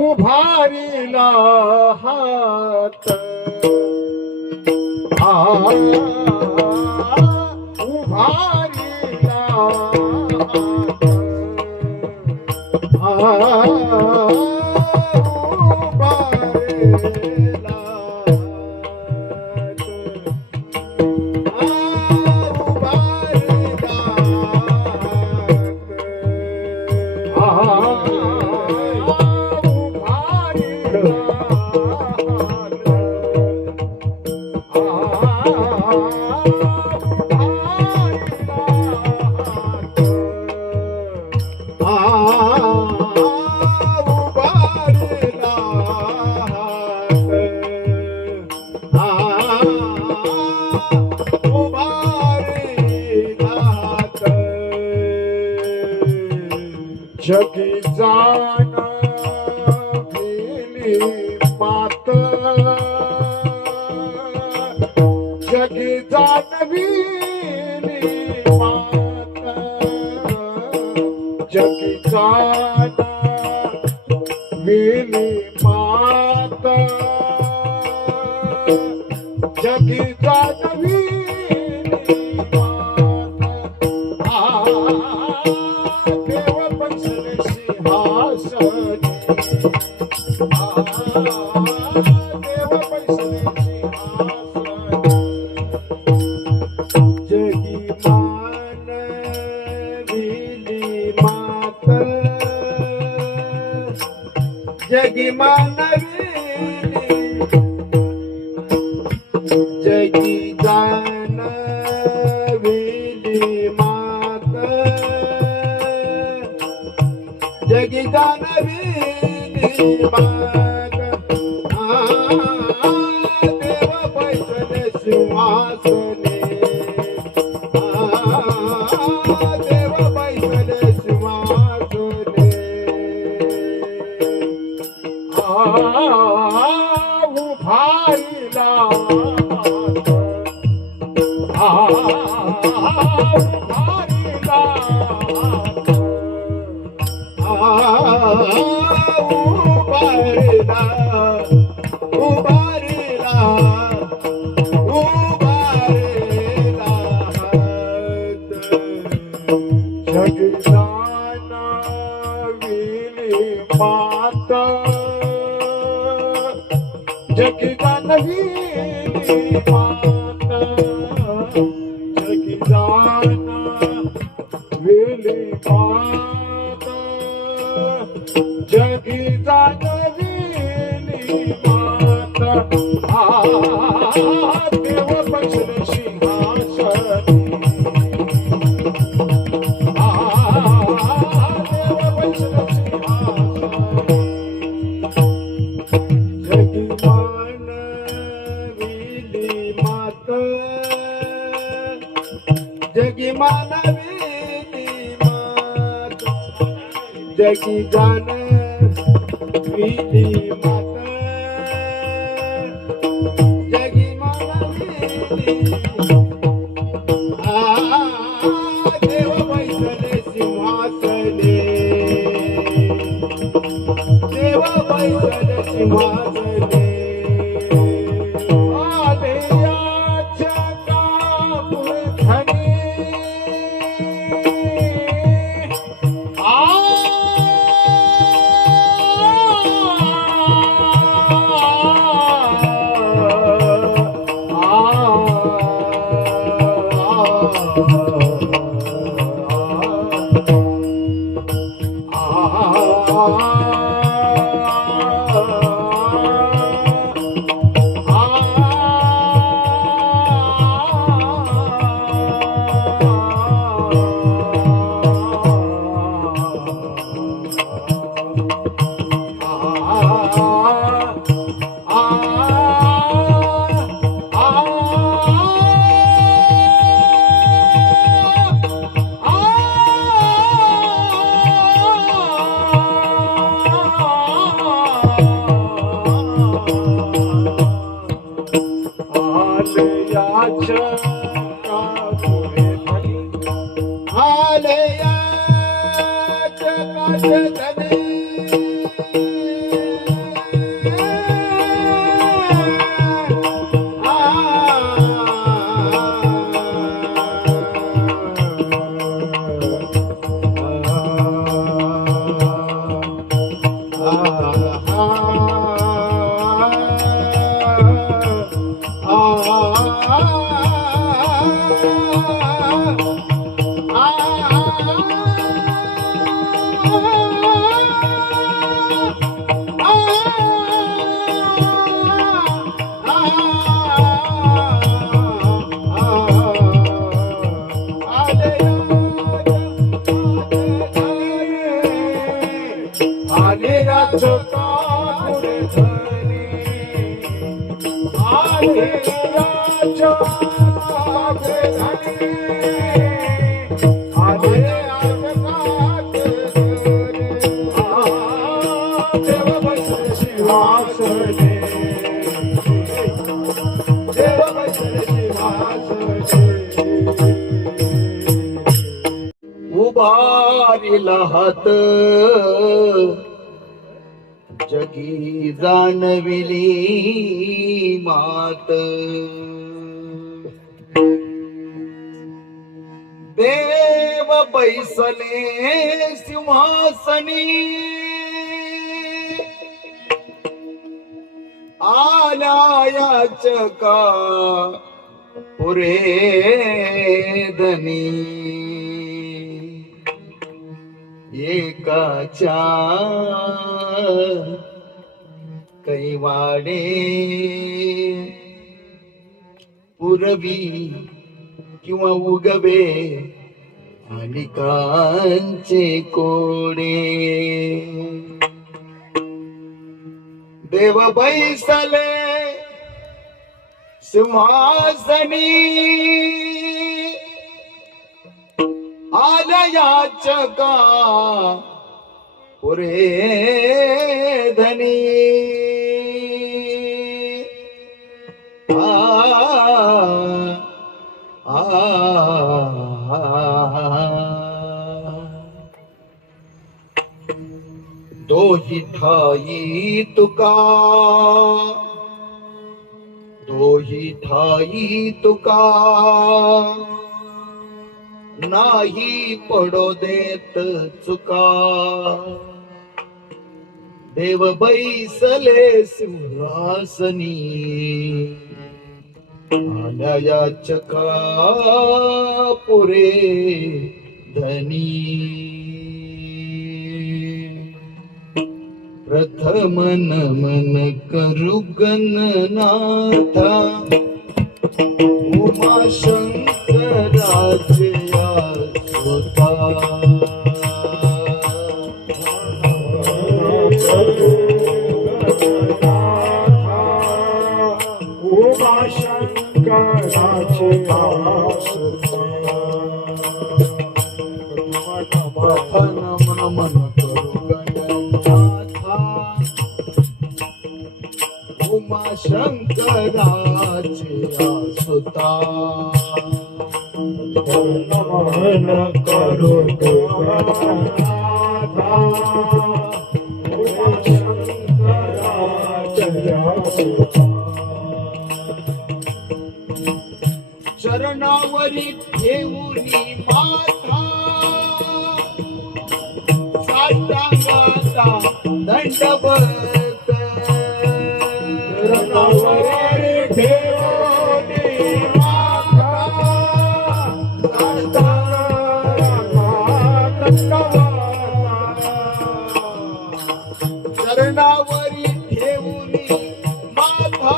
उभारिला हात उभारिला जगी जान गेली मात जगी जान गेली मात जगी जान गेली मात जगी जान देव पैसा जगी मानविली जगी जानविली मात जगी जानविली मात देव बैसले सिंहासने देव बैसले सिंहासने उभारिला उभारिला उभारिला उभारिला जगदाना विली माता जगदाना विली माता जगदाना विली माता जगदाना विली माता देव बसले सिंहासनी देव बसले सिंहासनी जगमान विली माता जगी मानविली माता जगी गान विली माता जगी मानविली देव बैसले सिंहासने देव बैसले सिंहासने आदेयाच्या कापुरधनी उभारिला हात जगी जाणविली मात देव बैसले सिंहासनी आलायाच का पुरे धनी एकाच्या कैवाडे पुरवी किंवा उगवे आणि कांचे कोडे देव बैसले सिंहासनी आलयाच का पुरे धनी दोही ठाई तुका तुका नाही पडो देत चुका देव बैसले सिंहासनी आलयाच का पुरे धनी प्रथम नमन करू गणनाथा उमा शंकराचे स्वता उमा शंकराचे प्रथम नमन करू गणनाथा उमा शंकराचे सुता नमन करो उमा शंकराचे चरणावरी ठेवूनी माथा साष्टांगाचा दंडवत चरणावरी ठेवूनी माथा साष्टांगाचा दंडवत चरणावरी ठेवूनी माथा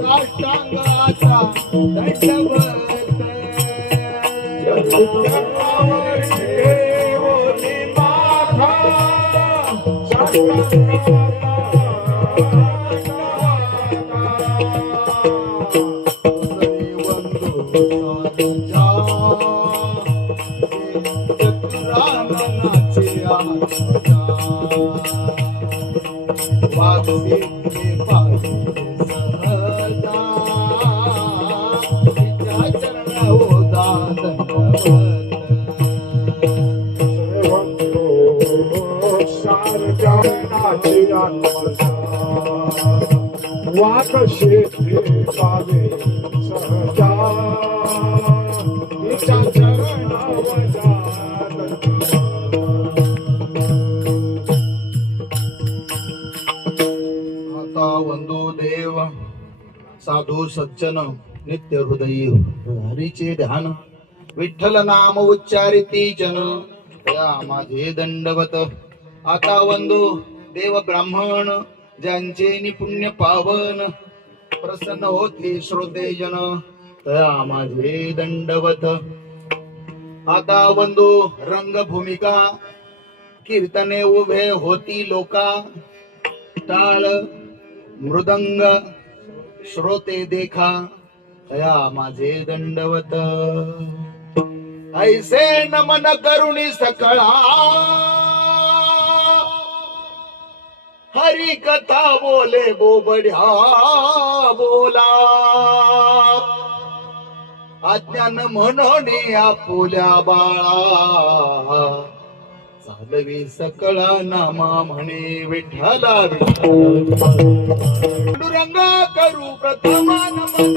साष्टांगाचा दंडवत वाक शेती पावे सहजा तिच्या चरणावजा आता वंदो देव साधू सज्जन नित्य हृदयी हरीचे ध्यान विठ्ठल नाम उच्चारिती जन त्या माझे दंडवत आता वंदो देव ब्राह्मण ज्यांचे निपुण्य पावन प्रसन्न होती श्रोते जन त्या माझे दंडवत आता वंदो रंगभूमिका कीर्तने उभे होती लोका टाळ मृदंग श्रोते देखा तया माझे दंडवत ऐसे नमन करुणी सकळा हरी कथा बोले बोबड्या बोला अज्ञान म्हणून आपुल्या बाळा चालवी सकळा नामा म्हणे विठ्ठला पांडुरंग करू प्रथम नमन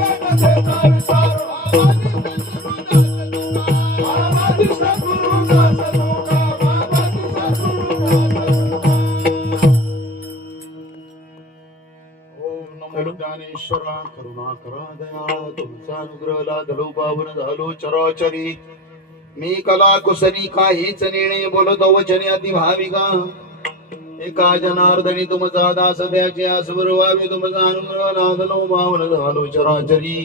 Bye. ज्ञानेश्वरा करुणा करा दया तुमचा अनुग्रह लादलो पावन झालो चराचरी मी कला कुसरी काहीच नेणे बोलतो वचने अति भाविका एका जनार्दनी तुमचा दास द्याचे आसवर व्हावे तुमचा अनुग्रह लादलो पावन झालो चराचरी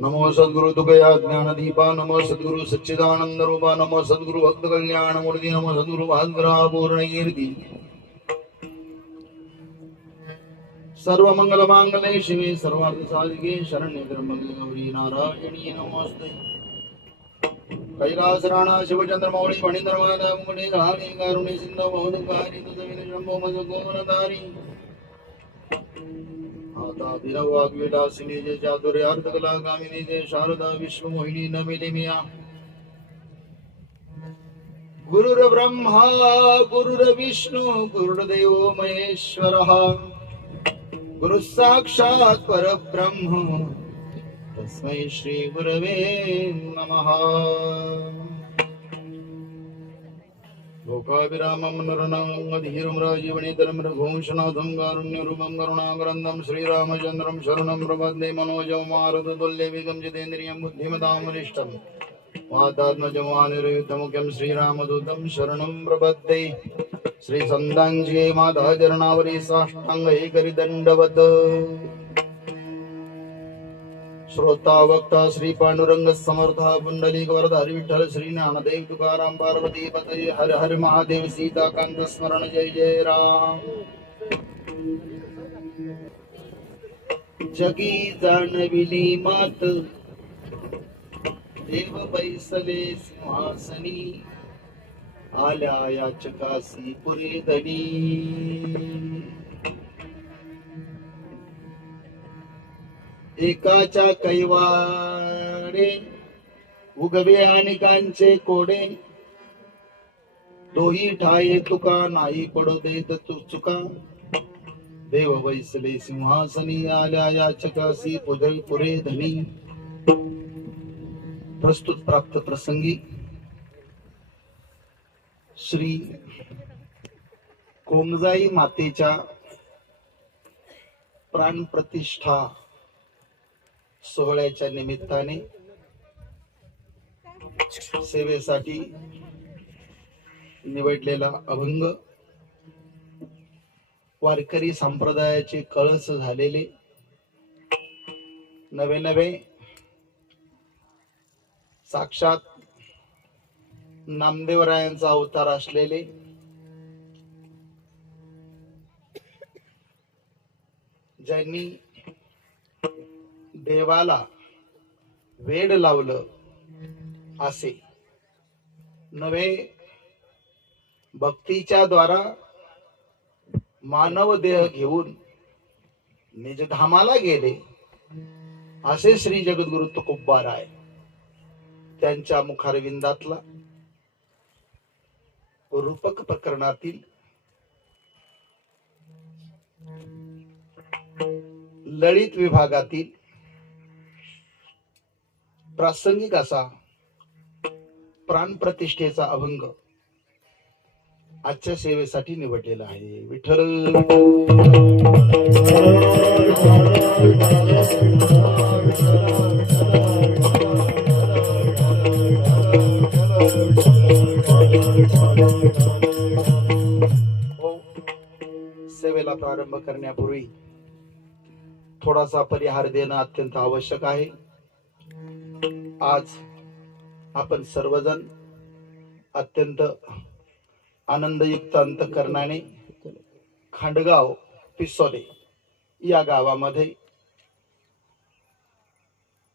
नमो सद्गुरु तुकया ज्ञानदीपा नमो सद्गुरु सच्चिदानंद रूपा नमो सद्गुरु भक्त कल्याण मूर्ती नमो सद्गुरु भास्करा पूर्ण कीर्ती सर्व मंगल मांगल्ये शिवे सर्वार्थ साधिके शरण्ये त्र्यंबके गौरी नारायणी नमोस्ते कैलास राणा शिवचंद्र मौळी फणींद्र माता मुकुटे घाली कारुणे सिंधू बहुदुःखारी तुझविन शंभो मज गोवनधारी आता अभिनव वाग्विलासिनी जे चातुर्य अर्थकला कामिनी जे शारदा विश्व मोहिनी नमिली मिया गुरुर ब्रह्मा गुरुर विष्णु गुरुर्देव महेश्वरः गुरु साक्षात परब्रह्म तस्मै श्री गुरवे नमः लोकाभिरामं नरनामधीरं राजीवनेतरं रघुवंशनाथं कारुण्यरूपं करुणाकरन्दं श्रीरामचन्द्रं शरणं प्रपद्ये मनोजं मारुततुल्यवेगं जितेन्द्रियं बुद्धिमतां वरिष्ठं वातात्मजं वानरयुतमुख्यं श्रीरामदूतं शरणं प्रपद्ये श्रीसन्तांची माता चरणावरी साष्टांग हे करी दंडवत श्रोता वक्ता श्री पांडुरंग समर्था पुंडलिक वरदारी विठ्ठल श्री ज्ञानदेव तुकाराम पार्वती पतये हर हर महादेव सीताकांत स्मरण जय जय राम जगी जाणविली मात देव बैसले सिंहासनी आल्या याचकासी पुरे धनी एकाच्या कैवारे उगवे अनेकांचे कोडे तोही ठाये तुका नाही पडो देत चुका देव बैसले सिंहासनी आल्या याचकासी पुरे धनी प्रस्तुत प्राप्त प्रसंगी श्री कोमजाई मातेच्या प्राण प्रतिष्ठा सोहळ्याच्या निमित्ताने सेवेसाठी निवडलेला अभंग वारकरी संप्रदायाचे कळस झालेले नवे नवे साक्षात नामदेवरायांचा अवतार असलेले ज्यांनी देवाला वेड लावलं असे नवे भक्तीच्या द्वारा मानव देह घेऊन निजधामाला गेले असे श्री जगद्गुरु तुकोबाराय त्यांच्या मुखारविंदातला रूपक प्रकरणातील ललित विभागातील प्रासंगिक असा प्राणप्रतिष्ठेचा अभंग आजच्या सेवेसाठी निवडलेला आहे. विठ्ठल सेवेला प्रारंभ करण्यापूर्वी थोडासा परिहार देणं अत्यंत आवश्यक आहे. आज आपण सर्वजण अत्यंत आनंदयुक्त अंतःकरणाने खांडगाव पिसोले या गावामध्ये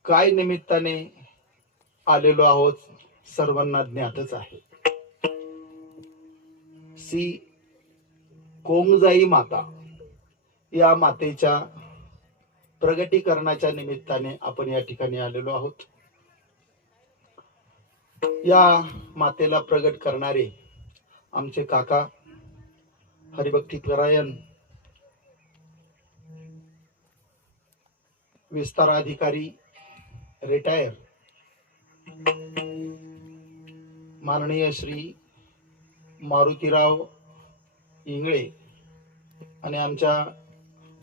काय निमित्ताने आलेलो आहोत सर्वांना ज्ञातच आहे. सी कोमजाई माता या मातेच्या प्रगटीकरणाच्या निमित्ताने आपण या ठिकाणी आलेलो आहोत. या मातेला प्रगट करणारे आमचे काका हरिभक्ती परायण विस्तार अधिकारी रिटायर माननीय श्री मारुतीराव इंगळे आणि आमच्या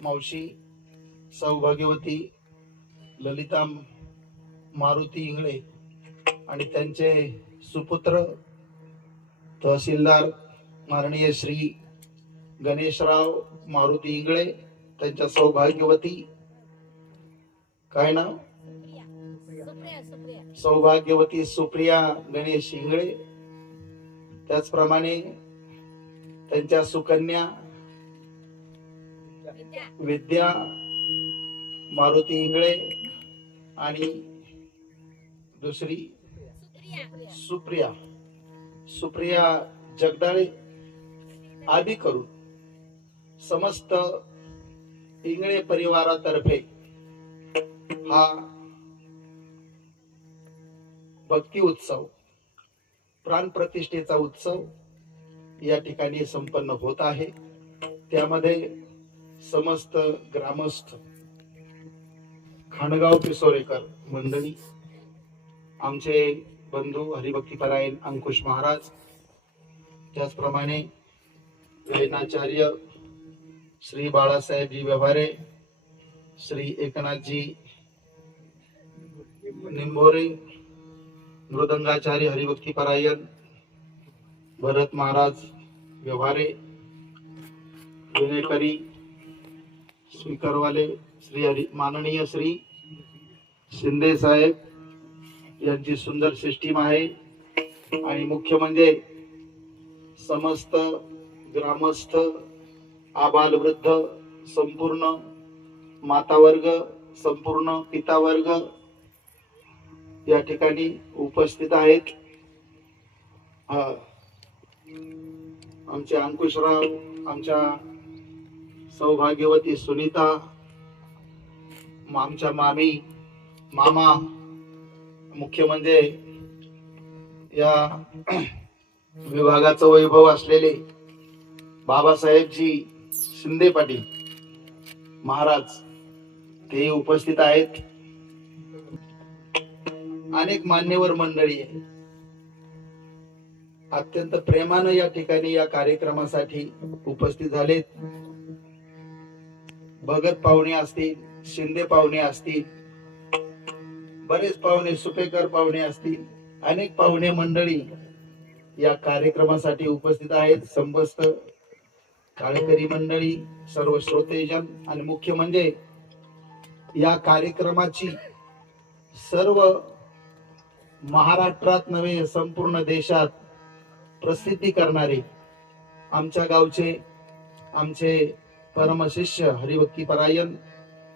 मावशी सौभाग्यवती ललिता मारुती इंगळे आणि त्यांचे सुपुत्र तहसीलदार माननीय श्री गणेशराव मारुती इंगळे, त्यांच्या सौभाग्यवती काय नाव सौभाग्यवती सुप्रिया गणेश इंगळे, त्याचप्रमाणे त्यांच्या सुकन्या विद्या मारुती इंगळे आणि दुसरी सुप्रिया जगदाळे आदी करून समस्त इंगळे परिवारातर्फे हा भक्ती उत्सव, प्राण प्रतिष्ठेचा उत्सव या ठिकाणी संपन्न होत आहे. त्यामध्ये समस्त ग्रामस्थ, खाणगाव पिसोरेकर मंडळी, आमचे बंधू हरिभक्तीपरायण अंकुश महाराज, त्याचप्रमाणे जैनाचार्य श्री बाळासाहेबजी व्यवहारे, श्री एकनाथजी निंभोरे, मृदंगाचार्य हरिभक्तीपरायण भरत महाराज व्यवहारे, विनयकरी स्वीकारवाले श्री माननीय श्री शिंदे साहेब यांची सुंदर सिस्टीम आहे. आणि मुख्य म्हणजे समस्त ग्रामस्थ, आबाल वृद्ध, संपूर्ण माता वर्ग, संपूर्ण पिता वर्ग या ठिकाणी उपस्थित आहेत. आमचे अंकुशराव, आमच्या सौभाग्यवती सुनीता, आमच्या मामी, मामा, मुख्य म्हणजे या विभागाचं वैभव असलेले बाबासाहेबजी शिंदे पाटील महाराज ते उपस्थित आहेत. अनेक मान्यवर मंडळी आहे. अत्यंत प्रेमानं या ठिकाणी या कार्यक्रमासाठी उपस्थित झालेत. भगत पाहुणे असतील, शिंदे पाहुणे असतील, बरेच पाहुणे, सुपेकर पाहुणे असतील, अनेक पाहुणे मंडळी या कार्यक्रमासाठी उपस्थित आहेत. समस्त काळकरी मंडळी, सर्व श्रोतेजन आणि मुख्य म्हणजे या कार्यक्रमाची सर्व महाराष्ट्रात नव्हे संपूर्ण देशात प्रसिद्धी करणारे आमच्या गावचे आमचे परमशिष्य हरिभक्तीपरायण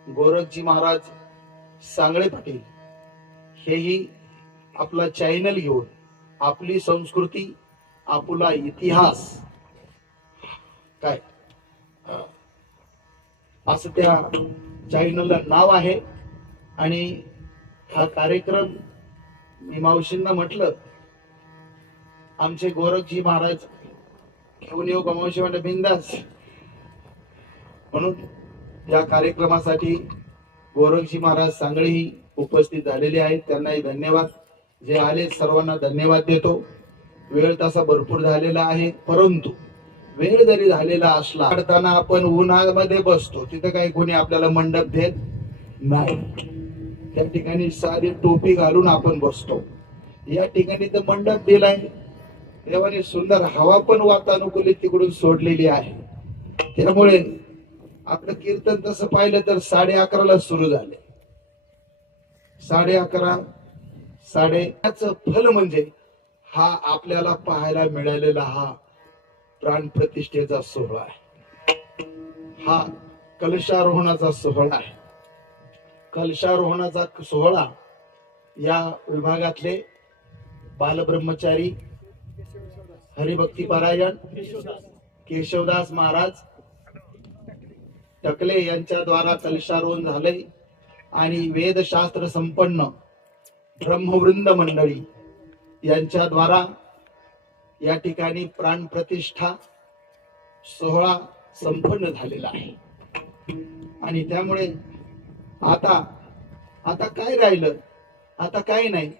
गोरखजी महाराज सांगळे पाटील हेही आपला चॅनल घेऊन आपली संस्कृती, आपला इतिहास काय असं त्या चॅनलला नाव आहे. आणि हा कार्यक्रम मी मावशींना म्हटलं, आमचे गोरखजी महाराज घेऊन येऊ का मावशी? म्हणजे बिंदास. म्हणून या कार्यक्रमासाठी गोरखजी महाराज सांगळेही उपस्थित झालेले आहेत. त्यांनाही धन्यवाद. जे आले सर्वांना धन्यवाद देतो. वेळ तसा भरपूर झालेला आहे, परंतु वेळ जरी झालेला असला काढताना आपण उन्हामध्ये बसतो, तिथं काही कोणी आपल्याला मंडप देत नाही. त्या ठिकाणी साधी टोपी घालून आपण बसतो. या ठिकाणी तर मंडप दिलाय, देवाने सुंदर हवा पण वातानुकूलित तिकडून सोडलेली आहे. त्यामुळे आपलं कीर्तन तसं पाहिलं तर 11:30ला सुरू झाले. 11:30 साडेचं फल म्हणजे हा आपल्याला पाहायला मिळालेला हा प्राण प्रतिष्ठेचा सोहळा आहे. हा कलशारोहणाचा सोहळा आहे. कलशारोहणाचा सोहळा या विभागातले बालब्रह्मचारी हरिभक्तीपरायण केशवदास महाराज टकले यांच्या द्वारा कलशारोहण झाले. आणि वेदशास्त्र संपन्न ब्रह्मवृंद मंडळी यांच्या द्वारा या ठिकाणी प्राण प्रतिष्ठा सोहळा संपन्न झालेला आहे. आणि त्यामुळे आता काय राहिलं? आता काय नाही.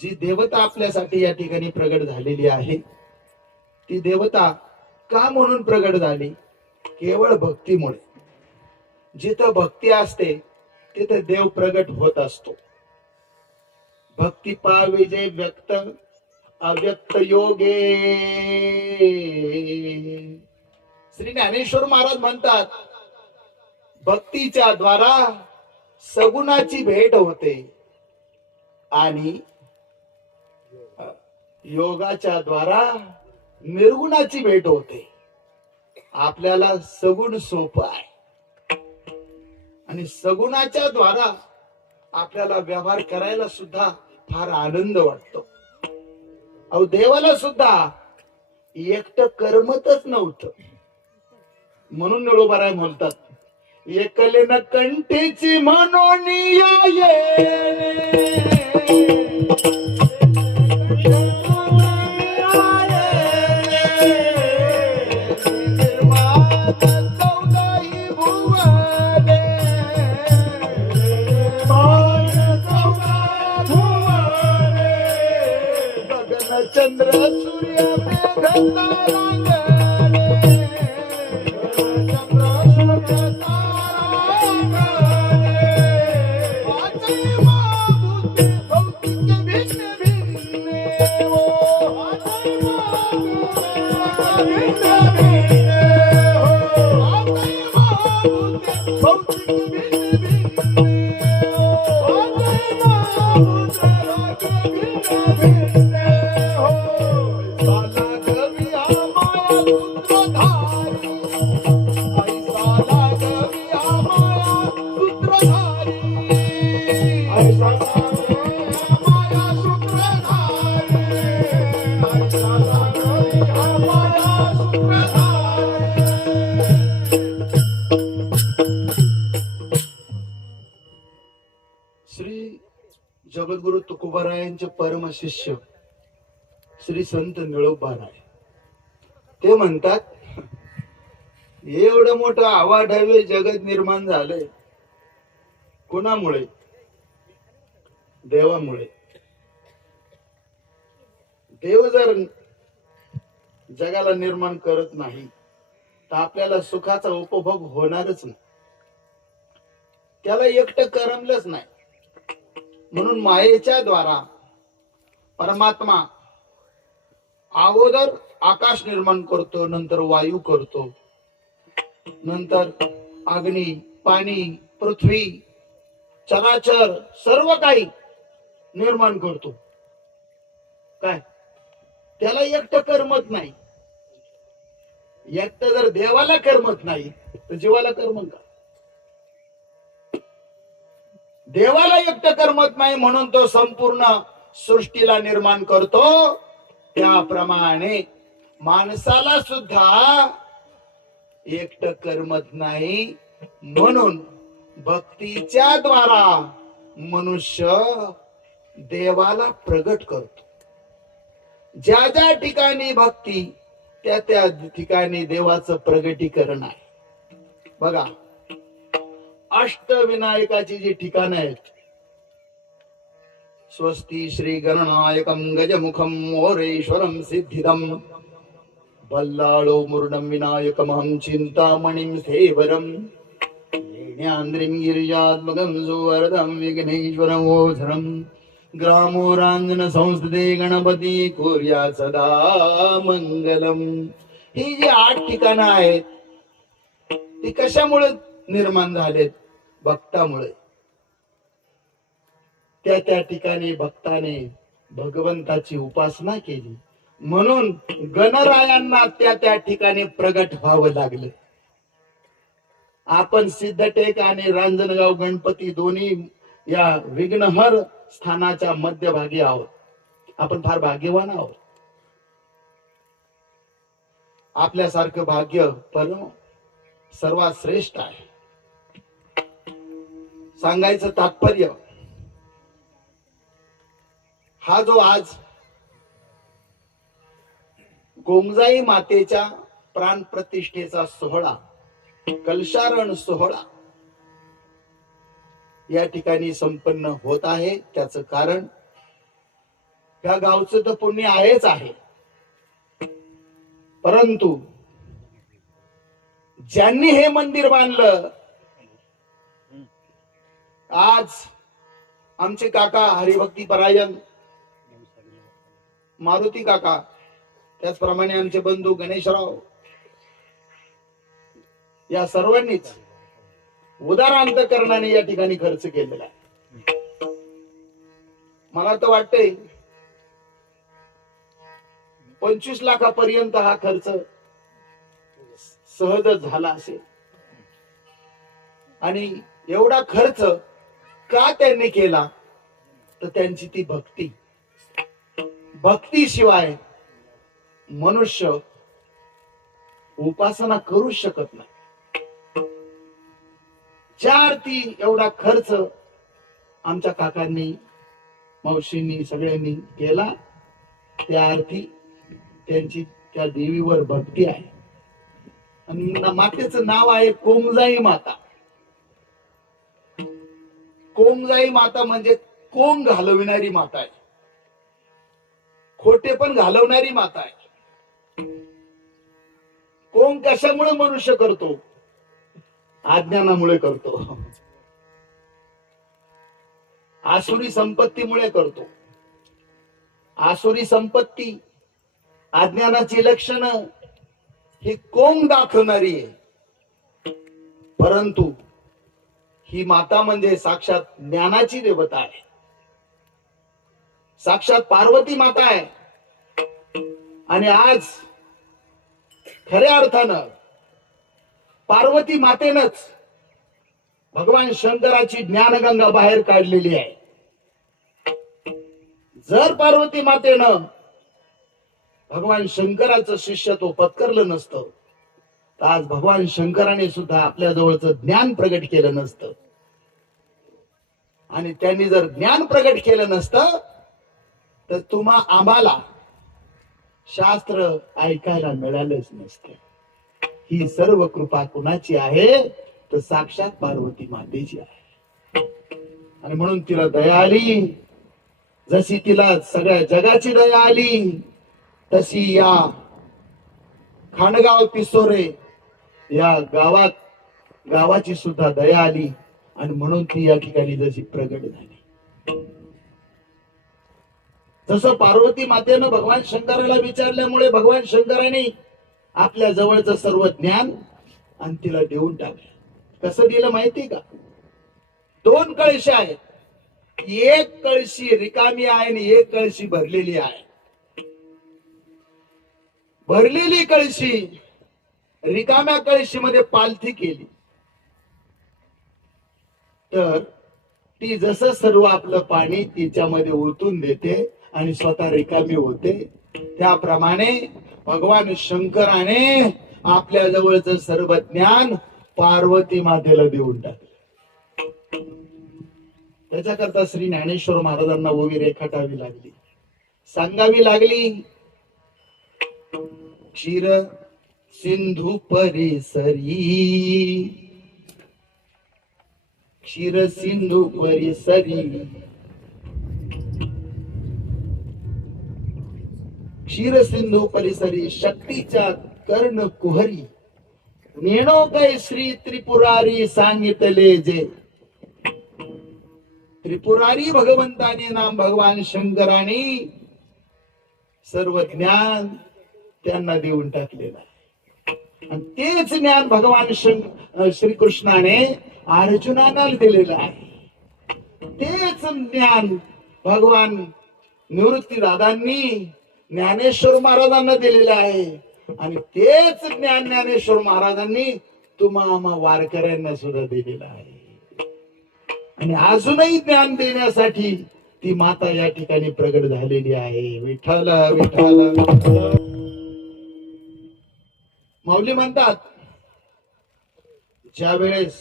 जी देवता आपल्यासाठी या ठिकाणी प्रगट झालेली आहे, ती देवता का म्हणून प्रगट झाली? केवळ भक्तीमुळे. जिथं भक्ती असते तिथे देव प्रगट होत असतो. भक्ती पावे जे व्यक्त अव्यक्त योगे. श्री ज्ञानेश्वर महाराज म्हणतात, भक्तीच्या द्वारा सगुणाची भेट होते आणि योगाच्या द्वारा निर्गुणाची भेट होते. आपल्याला सगुण सोपं आहे आणि सगुणाच्या द्वारा आपल्याला व्यवहार करायला सुद्धा फार आनंद वाटतो. अहो, देवाला सुद्धा एकटं करमतच नव्हतं. म्हणून निळोबाराय म्हणतात, एकले न कंठीची म्हणून चंद्र सूर्य मेघ तारांगणे, चंद्र सूर्य तारांगणे, वाचे माभूते भौतिक भिन्न भिन्न, ओ वाचे माभूते भिन्न भिन्न, हो वाचे माभूते भौतिक भिन्न भिन्न, ओ वाचे माभूते भिन्न भिन्न. श्री जगद्गुरु तुकोबारायांचे परम शिष्य श्री संत निळोबाराय ते म्हणतात, एवढं मोठं आवाढव्य जगत निर्माण झालंय कोणामुळे? देवामुळे. देव जर जगाला निर्माण करत नाही तर आपल्याला सुखाचा उपभोग होणारच नाही. त्याला एकटं करमलंच नाही. म्हणून मायेच्या द्वारा परमात्मा अगोदर आकाश निर्माण करतो, नंतर वायू करतो, नंतर अग्नी, पाणी, पृथ्वी, चराचर सर्व काही निर्माण करतो. काय त्याला एकटं करमत नाही. एकटं जर देवाला करमत नाही तर जीवाला करमत का? देवाला एकटं करमत नाही म्हणून तो संपूर्ण सृष्टीला निर्माण करतो. त्याप्रमाणे माणसाला सुद्धा एकटं करमत नाही. म्हणून भक्तीच्या द्वारा मनुष्य देवाला प्रगट करतो. ज्या ज्या ठिकाणी भक्ती त्या त्या ठिकाणी देवाचं प्रगटीकरण आहे. बघा, अष्टविनायकाची जी ठिकाणं आहेत, स्वस्ती श्री गणनायकम गजमुखम मोरेश्वरम सिद्धिदम बल्लाळो मुर्डम विनायकमहं चिंतामणिं सेवरम ज्ञान्द्रिं गिरिजात्मकं सुवरदं विघ्नेश्वरमोधरं ग्रामो रांजन संस्थिते गणपती कुर्या सदा मंगलम. ही जी 8 ठिकाणं आहेत ती कशामुळे निर्माण झालेत? भक्तामुळे. त्या त्या ठिकाणी भक्ताने भगवंताची उपासना केली म्हणून गणरायांना त्या त्या ठिकाणी प्रगट व्हावं लागलं. आपण सिद्धटेक आणि रांजणगाव गणपती दोन्ही या विघ्नहर स्थानाच्या मध्यभागी आहोत. आपण फार भाग्यवान आहोत. आपल्यासारखं भाग्य पण सर्वात श्रेष्ठ आहे. सांगायचं तात्पर्य, हा जो आज गोमजाई मातेच्या प्राण प्रतिष्ठेचा सोहळा, कलशारण सोहळा या ठिकाणी संपन्न होत आहे, त्याचं कारण त्या गावचं तर पुण्य आहेच आहे, परंतु ज्यांनी हे मंदिर बांधलं आज आमचे काका हरिभक्ती परायण मारुती काका, त्याचप्रमाणे आमचे बंधू गणेशराव, या सर्वांनीच उदार अंतकरणाने या ठिकाणी खर्च केलेला आहे. मला तर वाटतंय 25 लाखापर्यंत हा खर्च सहजच झाला असेल. आणि एवढा खर्च का त्यांनी केला, तर त्यांची ती भक्ती, भक्तीशिवाय मनुष्य उपासना करू शकत नाही. ज्या अर्थी एवढा खर्च आमच्या काकांनी, मावशींनी, सगळ्यांनी केला, त्या अर्थी त्यांची त्या देवीवर भक्ती आहे. आणि मातेचं नाव आहे कोंगजाई माता. कोंगजाई माता म्हणजे कोंग घालविणारी माता आहे, खोटे पण घालवणारी माता आहे. कोंग कशामुळे मनुष्य करतो? अज्ञानामुळे करतो, आसुरी संपत्तीमुळे करतो. आसुरी संपत्ती, अज्ञानाची लक्षणं ही कोंग दाखवणारी आहे. परंतु ही माता म्हणजे साक्षात ज्ञानाची देवता आहे, साक्षात पार्वती माता आहे. आणि आज खऱ्या अर्थानं पार्वती मातेनच भगवान शंकराची ज्ञानगंगा बाहेर काढलेली आहे. जर पार्वती मातेनं भगवान शंकराचं शिष्यत्व पत्करलं नसतं, तर आज भगवान शंकराने सुद्धा आपल्या जवळचं ज्ञान प्रगट केलं नसतं. आणि त्यांनी जर ज्ञान प्रगट केलं नसतं, तर आम्हाला शास्त्र ऐकायला मिळालंच नसतं. ही सर्व कृपा कुणाची आहे? तर साक्षात पार्वती मातेची आहे. आणि म्हणून तिला दया आली. जशी तिला सगळ्या जगाची दया आली, तशी या खांडगाव पिसोरे या गावाची सुद्धा दया आली. आणि म्हणून ती या ठिकाणी जशी प्रगट झाली. जसं पार्वती मातेनं भगवान शंकराला विचारल्यामुळे भगवान शंकराने आपल्या जवळचं सर्व ज्ञान आणि तिला देऊन टाकलं. कसं दिलं माहिती का? 2 कळशी आहेत, एक कळशी रिकामी आहे आणि एक कळशी भरलेली आहे. भरलेली कळशी रिकाम्या कळशीमध्ये पालथी केली, तर ती जसं सर्व आपलं पाणी तिच्यामध्ये ओतून देते आणि स्वतः रिकामी होते. त्याप्रमाणे भगवान शंकराने आपल्या जवळचं सर्व ज्ञान पार्वती मातेला देऊन टाकलं. त्याच्याकरता श्री ज्ञानेश्वर महाराजांना ओवी रेखाटावी लागली, सांगावी लागली. क्षीर सिंधू परिसरी, क्षीर सिंधू परिसरी, क्षीर सिंधू परिसरी शक्तीच्या कर्ण कुहरी, नेणो काय श्री त्रिपुरारी सांगितले जे. त्रिपुरारी भगवंताने नाम भगवान शंकराने सर्व ज्ञान त्यांना देऊन टाकलेलं आहे. आणि तेच ज्ञान भगवान श्रीकृष्णाने अर्जुनाला दिलेलं आहे. तेच ज्ञान भगवान निवृत्ती दादांनी ज्ञानेश्वर महाराजांना दिलेलं आहे. आणि तेच ज्ञान ज्ञानेश्वर महाराजांनी तुम्हा वारकऱ्यांना सुद्धा दिलेलं आहे. आणि अजूनही ज्ञान देण्यासाठी ती माता या ठिकाणी प्रगट झालेली आहे. विठ्ठल विठ्ठल. माऊली म्हणतात, ज्या वेळेस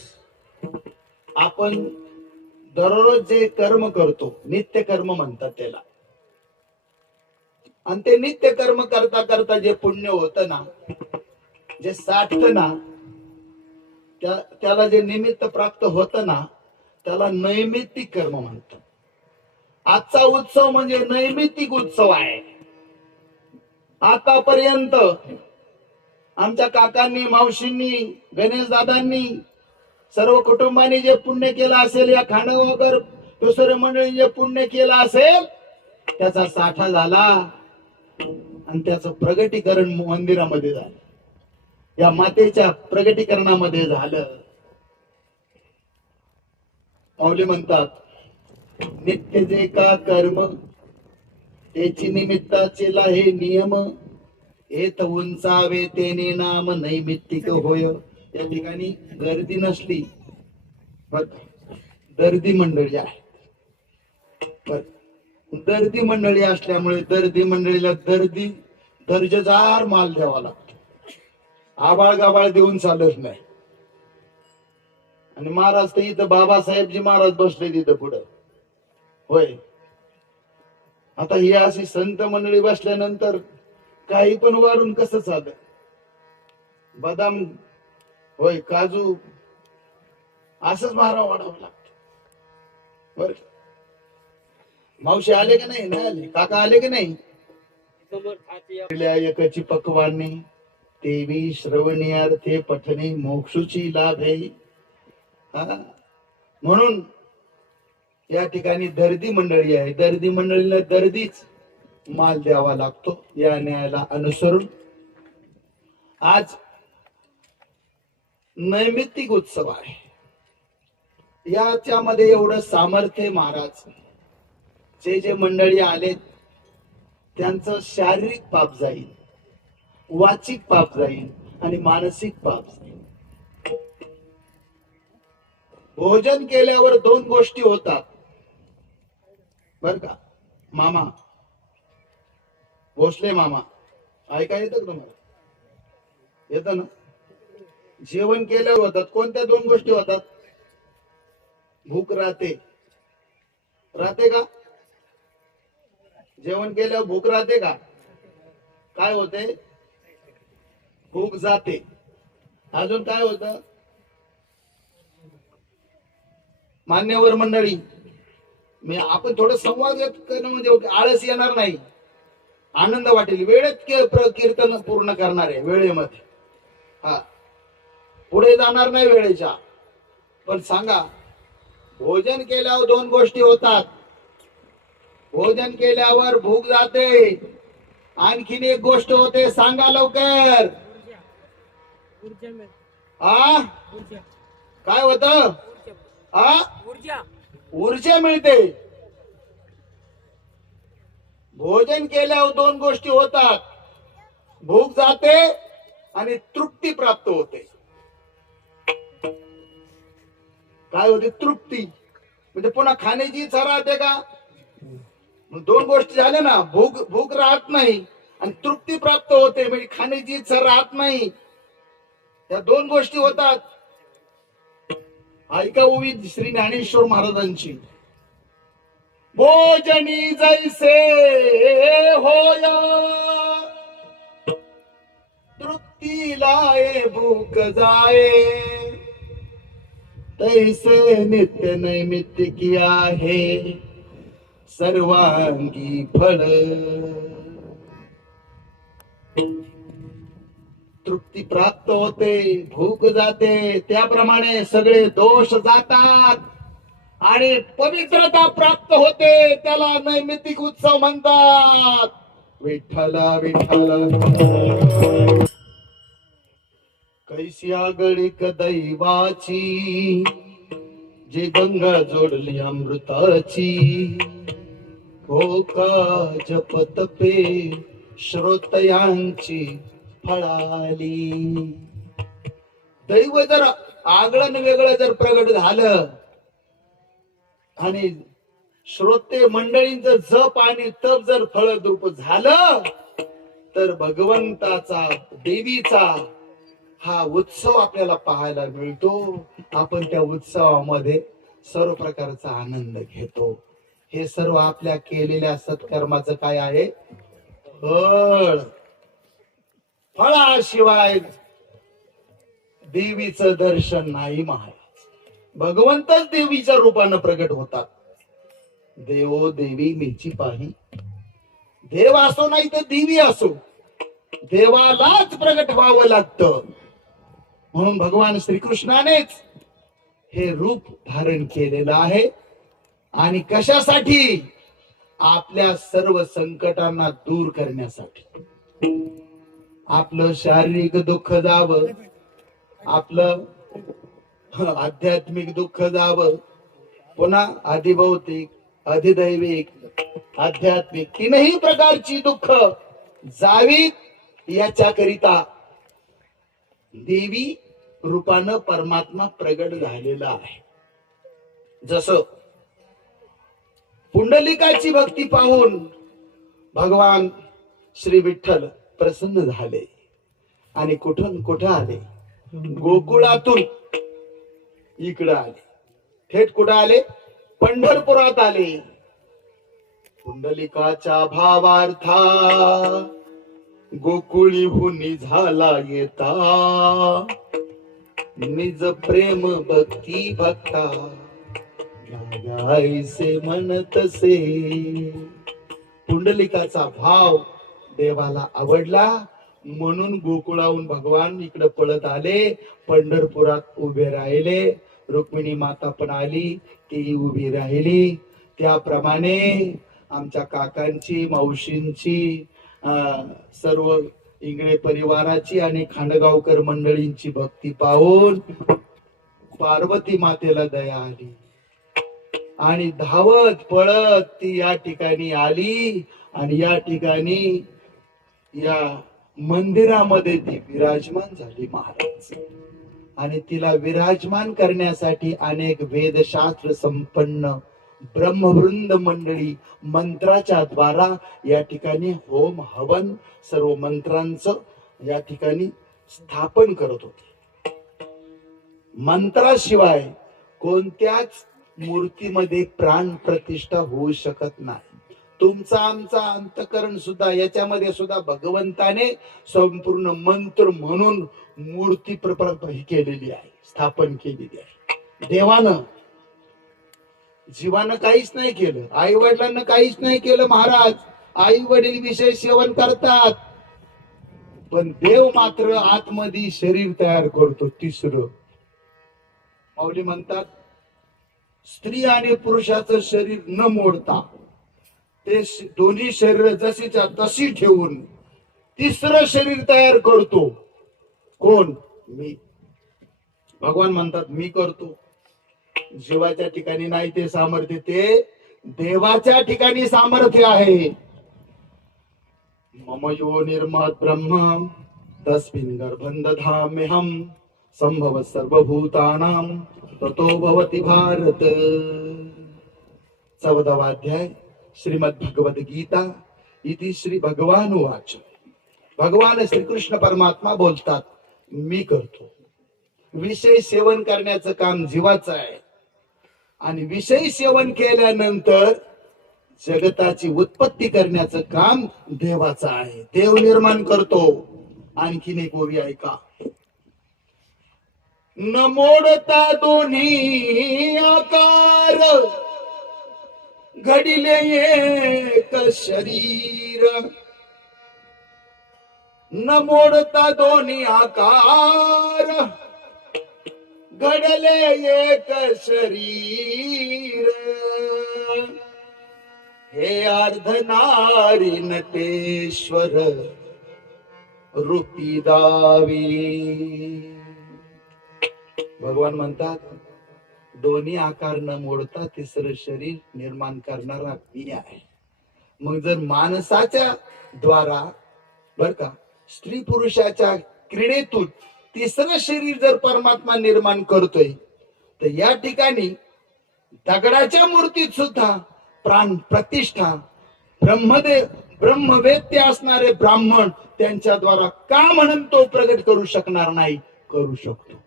आपण दररोज जे कर्म करतो, नित्य कर्म म्हणतात त्याला, आणि ते नित्य कर्म करता करता जे पुण्य होतं ना, जे साठतं ना, त्याला जे निमित्त प्राप्त होतं ना, त्याला नैमित्तिक कर्म म्हणतात. आजचा उत्सव म्हणजे नैमित्तिक उत्सव आहे. आतापर्यंत आमच्या काकांनी, मावशींनी, गणेश दादांनी सर्व कुटुंबाने जे पुण्य केलं असेल, या खांडवकर दुसऱ्या मंडळी जे पुण्य केलं असेल त्याचा साठा झाला आणि त्याचं प्रगटीकरण मंदिरामध्ये झालं, या मातेच्या प्रगटीकरणामध्ये झालं. माऊली म्हणतात नित्य जे का कर्म त्याची निमित्ताचे लाहे नियम, येत उंचावे तेने नाम नैमित्तिक होय. या ठिकाणी गर्दी नसली बर, दर्दी मंडळी आहे बर. दर्दी मंडळी असल्यामुळे दर्दी मंडळीला दर्जेदार माल द्यावा लागतो, आबाळ गाबाळ देऊन चालत नाही. आणि महाराज तर इथं बाबासाहेबजी महाराज बसले तिथं पुढं होय. आता ही अशी संत मंडळी बसल्यानंतर काही पण वाढून कसं चालत, बदाम होय काजू असंच महाराज वाढावं लागतं बर. मावशी आले का नाही? नाही आले. काका आले की नाही? एकची पकवाने तेवी श्रवणीयार्थे पठणे मोक्षुची लाभे. म्हणून या ठिकाणी दर्दी मंडळी आहे, दर्दी मंडळीला दर्दीच माल द्यावा लागतो. या न्यायाला अनुसरून आज नैमित्तिक उत्सव आहे. याच्यामध्ये एवढं सामर्थ्य महाराज जे जे मंडळी आले त्यांचं शारीरिक पाप जाईल, वाचिक पाप जाईल आणि मानसिक पाप जाईल. भोजन केल्यावर दोन गोष्टी होतात बर का मामा, भोसले मामा, ऐका येतं तुम्हाला? येतं ना? जेवण केल्यावर होतात कोणत्या दोन गोष्टी होतात? भूक राहते, राहते का? जेवण केल्यावर भूक राहते का? काय होते? भूक जाते. अजून काय होतं? मान्यवर मंडळी, मी आपण थोडं संवाद करणं म्हणजे आळस येणार नाही, आनंद वाटेल. वेळेत कीर्तन पूर्ण करणार आहे, वेळेमध्ये. हा, पुढे जाणार नाही वेळेच्या. पण सांगा, भोजन केल्यावर दोन गोष्टी होतात. भोजन केल्यावर भूक जाते, आणखीन एक गोष्ट होते, सांगा लवकर. आ काय होत? ऊर्जा मिळते. भोजन केल्यावर दोन गोष्टी होतात, भूक जाते आणि तृप्ती प्राप्त होते. काय होते? तृप्ती. म्हणजे पुन्हा खाण्याची इच्छा राहते का? दोन गोष्टी झाल्या ना, भूक राहत नाही आणि तृप्ती प्राप्त होते, म्हणजे खाण्याची इच्छा राहत नाही. या दोन गोष्टी होतात. ऐका उभी श्री ज्ञानेश्वर महाराजांची. भोजनी जैसे होय तृप्ती लाये भूक जाये, तैसे नित्य नैमित्तिकी आहे सर्वांगी फळ. तृप्ती प्राप्त होते, भूक जाते, त्याप्रमाणे सगळे दोष जातात आणि पवित्रता प्राप्त होते. त्याला नैमित्तिक उत्सव म्हणतात. विठ्ठला विठ्ठल कैसी आगळीक दैवाची, जे गंगा जोडली अमृताची. हो का जपत पे श्रोतयांची फळाली. दैव जर आगळण वेगळं जर प्रगट झालं आणि श्रोते मंडळींचं जप आणि तप जर फळद्रूप झालं, तर भगवंताचा, देवीचा हा उत्सव आपल्याला पाहायला मिळतो. आपण त्या उत्सवामध्ये सर्व प्रकारचा आनंद घेतो. हे सर्व आपल्या केलेल्या सत्कर्माचं काय आहे? फळ. फळाशिवाय देवीचं दर्शन नाही महाराज. भगवंतच देवीच्या रूपानं प्रगट होतात. देवो देवी मेची पाही. देव असो नाही तर देवी असो, देवालाच प्रगट व्हावं लागतं. म्हणून भगवान श्रीकृष्णानेच हे रूप धारण केलेलं आहे. आणि कशासाठी? आपल्या सर्व संकटांना दूर करण्यासाठी. आपलं शारीरिक दुःख जावं, आपलं आध्यात्मिक दुःख जावं, पुन्हा अधिभौतिक, अधिदैविक, आध्यात्मिक तीनही प्रकारची दुःख जावीत याच्याकरिता देवी रूपानं परमात्मा प्रगट झालेला आहे. जसं पुंडलिकाची भक्ती पाहून भगवान श्री विठ्ठल प्रसन्न झाले आणि कुठं आले? गोकुळातून इकडं आले. थेट कुठं आले? पंढरपुरात आले. पुंडलिकाच्या भावार्था गोकुळीहून झाला येता, निज प्रेम भक्ती भक्ता लागायसे म्हणतसे. पुंडलिकाचा भाव देवाला आवडला म्हणून गोकुळाहून भगवान इकडे पळत आले, पंढरपुरात उभे राहिले. रुक्मिणी माता पण आली, ती उभी राहिली. त्याप्रमाणे आमच्या काकांची, मावशींची, सर्व इंगळे परिवाराची आणि खांडगावकर मंडळींची भक्ती पाहून पार्वती मातेला दया आली आणि धावत पळत ती या ठिकाणी आली आणि या ठिकाणी या मंदिरामध्ये ती विराजमान झाली महाराज. आणि तिला विराजमान करण्यासाठी अनेक वेदशास्त्र संपन्न ब्रह्मवृंद मंडळी मंत्राच्या द्वारा या ठिकाणी होम हवन सर्व मंत्रांचं या ठिकाणी स्थापन करत होते. मंत्राशिवाय कोणत्याच मूर्तीमध्ये प्राण प्रतिष्ठा होऊ शकत नाही. तुमचा आमचा अंतकरण सुद्धा याच्यामध्ये सुद्धा भगवंताने संपूर्ण मंत्र म्हणून मूर्ती केलेली आहे, स्थापन केलेली आहे. देवानं, जीवानं काहीच नाही केलं, आई वडिलांना काहीच नाही केलं महाराज. आई वडील विषय सेवन करतात, पण देव मात्र आतमध्ये शरीर तयार करतो. तिसरं माऊली म्हणतात, स्त्री आणि पुरुषाचं शरीर न मोडता ते दोन्ही शरीर जशीच्या तशी ठेवून तिसरं शरीर तयार करतो. कोण? मी. भगवान म्हणतात मी करतो. जीवाच्या ठिकाणी नाही ते सामर्थ्य, ते देवाच्या ठिकाणी सामर्थ्य आहे. मम यो निर्मात ब्रह्म तस्मिन् गर्भं दधाम्यहं संभव सर्वभूतानां ततो भवति भारत. 14वा अध्याय श्रीमद भगवद गीता इति श्री भगवान वाच. भगवान श्रीकृष्ण परमात्मा बोलतात, मी करतो. विषय सेवन करण्याचं काम जीवाचं आहे आणि विषय सेवन केल्यानंतर जगताची उत्पत्ती करण्याचं काम देवाचं आहे. देव निर्माण करतो. आणखीन एक ओवी ऐका. न मोडता दोन्ही आकार घडिले एक शरीर. न मोडता दोन्ही आकार घडले एक शरीर. हे अर्धनारी नटेश्वर रूपी दावी. भगवान म्हणतात, दोन्ही आकार न मोडता तिसरं शरीर निर्माण करणारा मी आहे. मग जर माणसाच्या द्वारा बर का स्त्री पुरुषाच्या क्रीडेतून तिसरं शरीर जर परमात्मा निर्माण करतोय, तर या ठिकाणी दगडाच्या मूर्तीत सुद्धा प्राण प्रतिष्ठा ब्रह्मदेव ब्रह्मवेत्य असणारे ब्राह्मण त्यांच्या द्वारा का म्हणून तो प्रगट करू शकणार नाही? करू शकतो.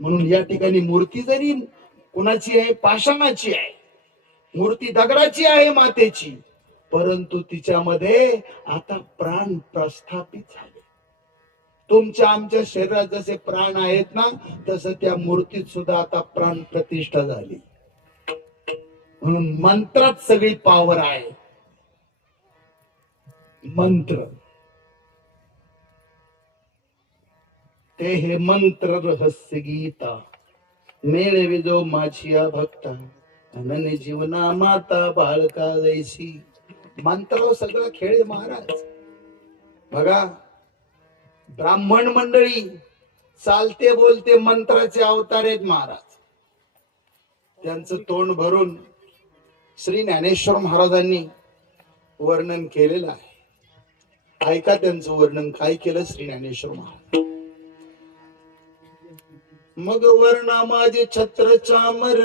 म्हणून या ठिकाणी मूर्ती जरी कुणाची आहे? पाषाणाची आहे. मूर्ती दगडाची आहे, मातेची, परंतु तिच्यामध्ये आता प्राण प्रस्थापित झाले. तुमच्या आमच्या शरीरात जसे प्राण आहेत ना, तसं त्या मूर्तीत सुद्धा आता प्राण प्रतिष्ठा झाली. म्हणून मंत्रात सगळी पावर आहे. मंत्र ते हे मंत्र रहस्य गीता मेळवी जो माझिया भक्ता अनन्य जीवना माता बाळका जैसी. मंत्राव सगळं खेळ महाराज. बघा ब्राह्मण मंडळी चालते बोलते मंत्राचे अवतार आहेत महाराज. त्यांचं तोंड भरून श्री ज्ञानेश्वर महाराजांनी वर्णन केलेलं आहे. ऐका त्यांचं वर्णन काय केलं श्री ज्ञानेश्वर महाराज. मग वर्णा माझे छत्र चामर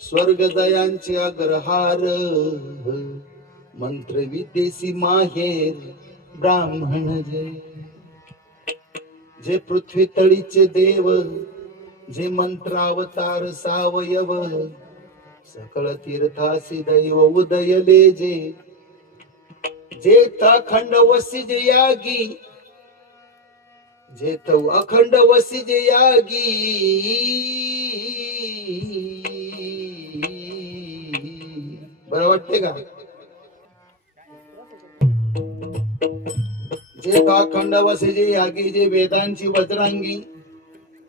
स्वर्ग दयांचे अग्रहार मंत्र विद्येसी माहेर ब्राह्मण जे पृथ्वी तळीचे देव जे मंत्रावतार सावयव सकळ तीर्थासी दैव उदयले जे अखंड वसिज यागी जे तो अखंड वसिज यागी बरं वाटते का. जे अखंड वसिज यागी जे वेदांची वज्रांगी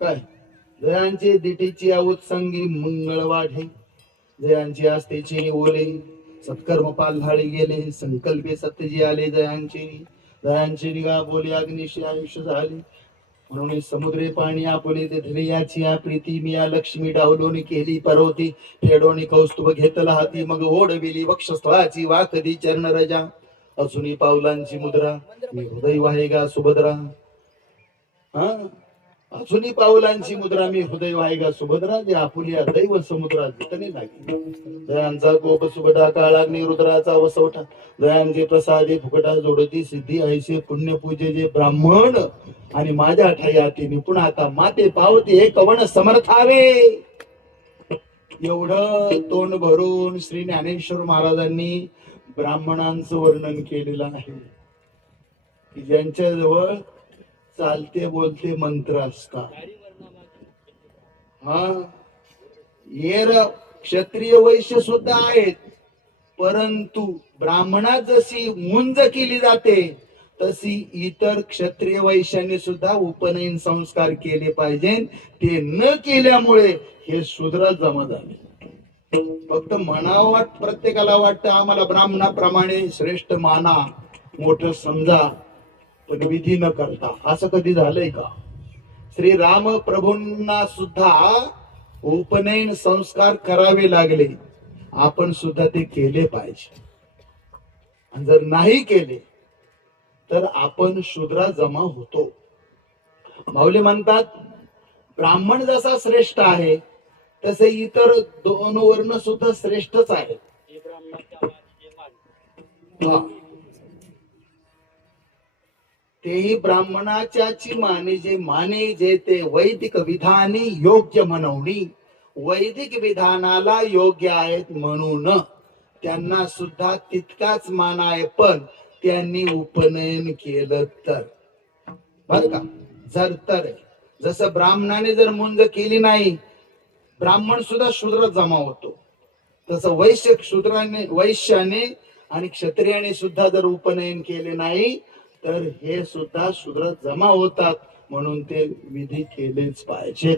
काय जयांची दिटीची उत्संगी मंगळ वाढे जयांची आस्तेची ओले सत्कर्म पालहाळी गेले संकल्पे सत्यजी आले जयांची निगा बोले अग्निशी आयुष्य झाले. म्हणून समुद्रे पाणी आपुले ते धैर्याची प्रीती मिया लक्ष्मी डावलोनी केली परवती फेडोनी कौस्तुभ घेतला हाती मग ओढविली वक्षस्थळाची वाकदी चरण रजा अजूनी पावलांची मुद्रा मी हृदय वाहेगा सुभद्रा. हा अजूनी पावलांची मुद्रा मी हृदय वाहेगा सुभद्रा जे आपुलिया दैव समुद्रात जितने लागे. जयांचा कोप सुभटा काळाग्नी रुद्राचा वसवटा जयांचे प्रसादे फुकटा जोडती सिद्धी ऐसे पुण्य पूजे जे ब्राह्मण आणि माझ्या ठाई निपुण आता माते पावते हे कवण समर्थावे. एवढं तोंड भरून श्री ज्ञानेश्वर महाराजांनी ब्राह्मणांचं वर्णन केलेलं आहे की ज्यांच्याजवळ चालते बोलते मंत्र असतात. हा येर क्षत्रिय वैश्य सुद्धा आहेत परंतु ब्राह्मणात जशी मुंज केली जाते तशी इतर क्षत्रिय वैश्यांनी सुद्धा उपनयन संस्कार केले पाहिजे. ते न केल्यामुळे हे शूद्र जमा झाले. फक्त म्हणावं प्रत्येकाला वाटतं आम्हाला ब्राह्मणाप्रमाणे श्रेष्ठ माना मोठं समजा पण विधी न करता. असं कधी झालंय का. श्री राम प्रभूंना सुद्धा उपनयन संस्कार करावे लागले. आपण सुद्धा ते केले पाहिजे. आणि जर नाही केले तर आपण शूद्रा जमा होतो. माऊली म्हणतात ब्राह्मण जसा श्रेष्ठ आहे तसे इतर दोन वर्ण सुद्धा श्रेष्ठच आहेत. तेही ब्राह्मणाच्याची माने जे ते वैदिक विधानी योग्य म्हणवणी वैदिक विधानाला योग्य आहेत म्हणून त्यांना सुद्धा तितकाच मान आहे. पण त्यांनी उपनयन केलं तर बर का. जर तर जसं ब्राह्मणाने जर मुंज केली नाही ब्राह्मण सुद्धा शूद्र जमा होतो तसं वैश्याने आणि क्षत्रियाने सुद्धा जर उपनयन केले नाही तर हे सुद्धा शूद्र जमा होतात. म्हणून ते विधी केलेच पाहिजेत.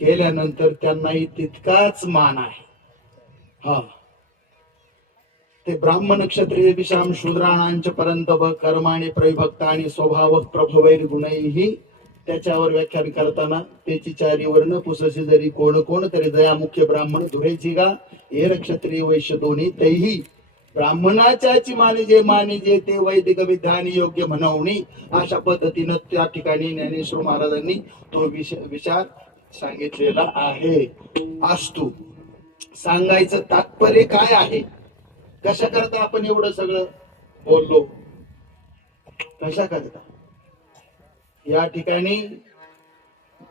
केल्यानंतर त्यांनाही तितकाच मान आहे. हा ते ब्राह्मण क्षत्रिय विषाम शूद्राणांच्या पर्यंत कर्माने प्रविभक्त आणि स्वभाव प्रभवैर गुणैही त्याच्यावर व्याख्यान करताना त्याची चारी वर्ण पुससे जरी कोण तरी दया मुख्य ब्राह्मण धुरेची गा एर क्षत्रिय वैश्य दोन्ही तेही ब्राह्मणाच्याची माने जे ते वैदिक विधान योग्य म्हणवणी. अशा पद्धतीनं त्या ठिकाणी ज्ञानेश्वर महाराजांनी तो विचार सांगितलेला आहे. असतो सांगायचं तात्पर्य काय आहे. कशा करता आपण एवढं सगळं बोललो कशा करता. या ठिकाणी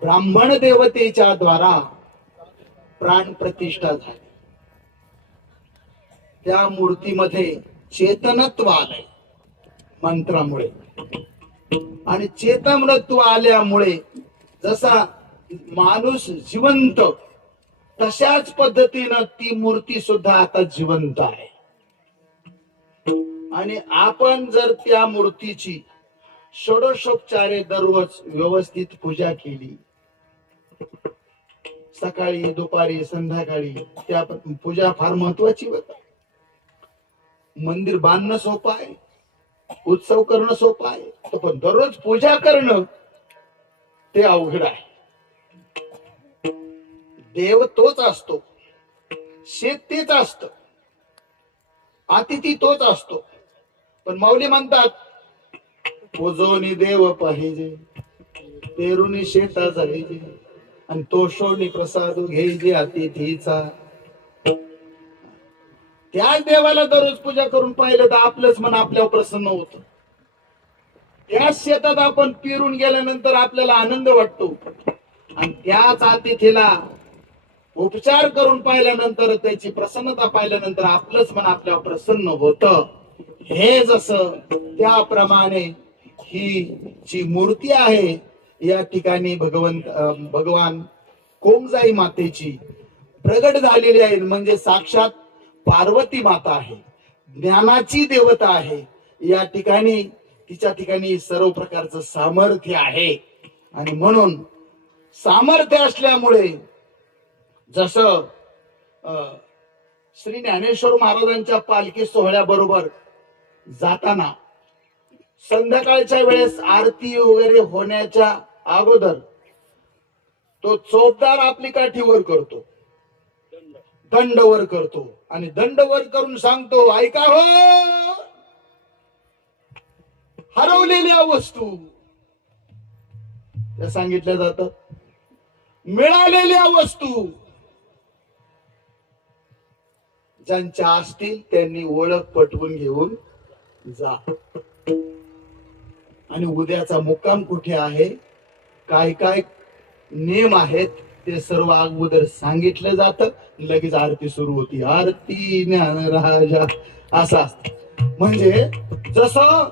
ब्राह्मण देवतेच्या द्वारा प्राण प्रतिष्ठा झाली. त्या मूर्तीमध्ये चेतनत्व आलंय मंत्रामुळे आणि चेतनत्व आल्यामुळे जसा माणूस जिवंत तशाच पद्धतीनं ती मूर्ती सुद्धा आता जिवंत आहे. आणि आपण जर त्या मूर्तीची षोडशोपचारे दररोज व्यवस्थित पूजा केली सकाळी दुपारी संध्याकाळी त्या पूजा फार महत्वाची होत. मंदिर बांधणं सोपं आहे, उत्सव करणं सोपं आहे, पण दररोज पूजा करणं ते अवघड आहे. देव तोच असतो, शेत तेच असत, अतिथी तोच असतो. पण माऊली म्हणतात पूजोनी देव पाहिजे, पेरुनी शेता जायचे, आणि तोषोनी प्रसाद घ्यायचे अतिथीचा. त्याच देवाला दररोज पूजा करून पाहिलं तर आपलंच मन आपल्यावर प्रसन्न होत. त्याच शेतात आपण पेरून गेल्यानंतर आपल्याला आनंद वाटतो, आणि त्याच अतिथीला उपचार करून पाहिल्यानंतर त्याची प्रसन्नता पाहिल्यानंतर आपलंच मन आपल्यावर प्रसन्न होत. हे जसं त्याप्रमाणे ही जी मूर्ती आहे या ठिकाणी भगवान कोमजाई मातेची प्रगट झालेली आहे, म्हणजे साक्षात पार्वती माता आहे, ज्ञानाची देवता आहे. या ठिकाणी तिच्या ठिकाणी सर्व प्रकारचं सामर्थ्य आहे. आणि म्हणून सामर्थ्य असल्यामुळे जसं श्री ज्ञानेश्वर महाराजांच्या पालखी सोहळ्याबरोबर जाताना संध्याकाळच्या वेळेस आरती वगैरे होण्याच्या अगोदर तो चोपदार आपली काठी वर करतो, दंड वर करतो, आणि दंड वर करून सांगतो, ऐका हो हरवलेल्या वस्तू, त्या सांगितल्या जातात. मिळालेल्या वस्तू ज्यांच्या असतील त्यांनी ओळख पटवून घेऊन जा. आणि उद्याचा मुक्काम कुठे आहे, काय काय नियम आहेत ते सर्व अगोदर सांगितलं जातं. लगेच आरती सुरू होती. आरती ज्ञान राजा असं असत. म्हणजे जसं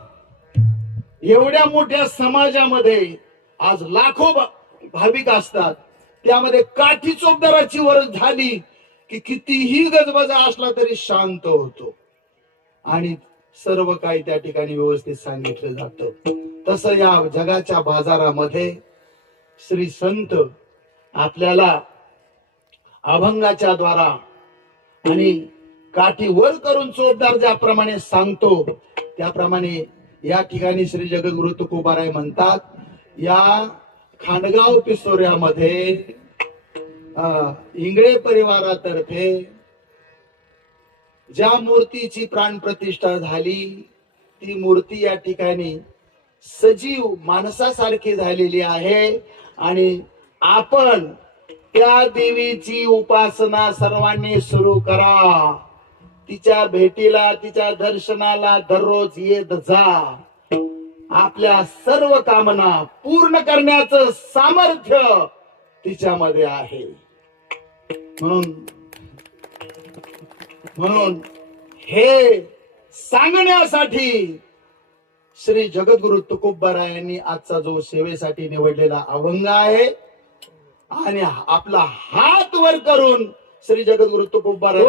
एवढ्या मोठ्या समाजामध्ये आज लाखो भाविक असतात, त्यामध्ये काठी चोपदाराची वरज झाली की कितीही गजबजा असला तरी शांत होतो, आणि सर्व काही त्या ठिकाणी व्यवस्थित सांगितलं जातं. तसं या जगाच्या बाजारामध्ये श्री संत आपल्याला अभंगाच्या द्वारा आणि काठी वर करून चोपदार ज्याप्रमाणे सांगतो त्याप्रमाणे या ठिकाणी श्री जगद्गुरु तुकोबाराय म्हणतात, या खांडगाव पिसोऱ्यामध्ये इंगळे परिवारातर्फे ज्या मूर्तीची प्राण प्रतिष्ठा झाली ती मूर्ती या ठिकाणी सजीव माणसासारखी झालेली आहे. आणि आपण त्या देवीची उपासना सर्वांनी सुरू करा. तिच्या भेटीला, तिच्या दर्शनाला दररोज येत जा. आपल्या सर्व कामना पूर्ण करण्याचं सामर्थ्य तिच्यामध्ये आहे. म्हणून हे सांगण्यासाठी श्री जगद्गुरु तुकोबाराय यांनी आजचा जो सेवेसाठी निवडलेला अभंग आहे, आणि आपला हात वर करून श्री जगद्गुरु तुकोबाराय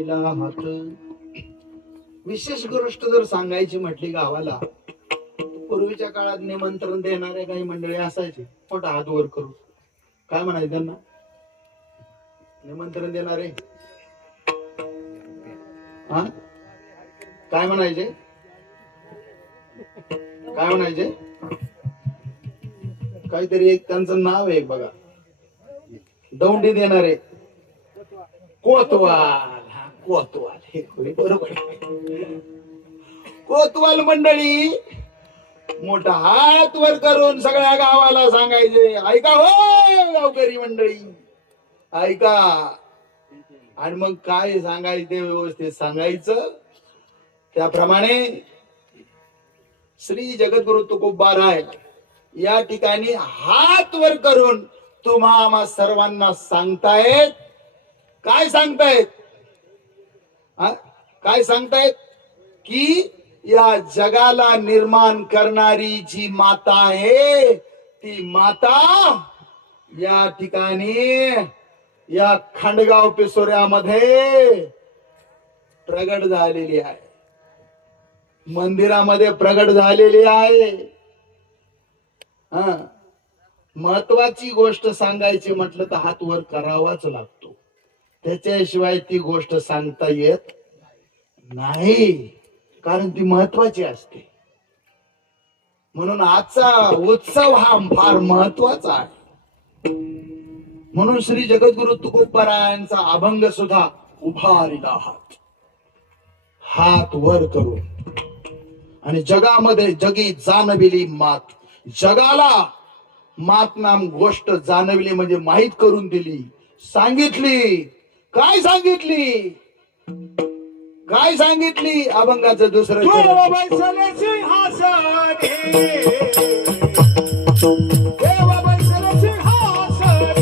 उभारिला हात. विशेष गोष्ट जर सांगायची म्हटली गावाला, पूर्वीच्या काळात निमंत्रण देणारे काही मंडळी असायचे, मोठा हात वर करू. काय म्हणायचे त्यांना? निमंत्रण देणारे हा काय म्हणायचे? काय म्हणायचे? काहीतरी एक त्यांचं नाव आहे बघा, दौंडी देणारे. कोतवाल. हा, कोतवाल हे खरे बरोबर आहे. कोतवाल मंडळी मोठा हात वर करून सगळ्या गावाला सांगायचे, ऐका हो गावकरी मंडळी, ऐका. आणि मग काय सांगायचं ते व्यवस्थित सांगायचं. त्याप्रमाणे श्री जगद्गुरु तुकोबाराय या ठिकाणी हात वर करून तुम्हा सर्वांना सांगतायत. काय सांगतायत? काय सांगतायत? की या जगाला निर्माण करणारी जी माता आहे, ती माता या ठिकाणी या खंडगाव पिसोऱ्यामध्ये प्रगट झालेली आहे, मंदिरामध्ये प्रगट झालेली आहे. महत्वाची गोष्ट सांगायची म्हटलं तर हात वर करावाच लागतो, त्याच्याशिवाय ती गोष्ट सांगता येत नाही, कारण ती महत्वाची असते. म्हणून आजचा उत्सव हा फार महत्वाचा आहे. म्हणून श्री जगद्गुरु तुकोबारायांचा अभंग सुद्धा उभारिला हात, हात वर करून. आणि जगामध्ये जगी जाणविली मात, जगाला मात नाम गोष्ट जाणविली म्हणजे माहित करून दिली, सांगितली. काय सांगितली? काय सांगितली? अभंगाचं दुसरं देव बैसले सिंहासनी, देव बैसले सिंहासनी,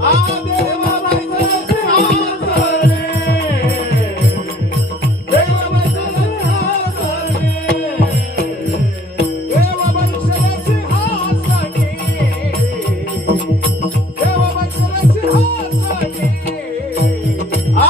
आ देव बैसले सिंहासनी, देव बैसले सिंहासनी, देव बैसले सिंहासनी, देव बैसले सिंहासनी, आ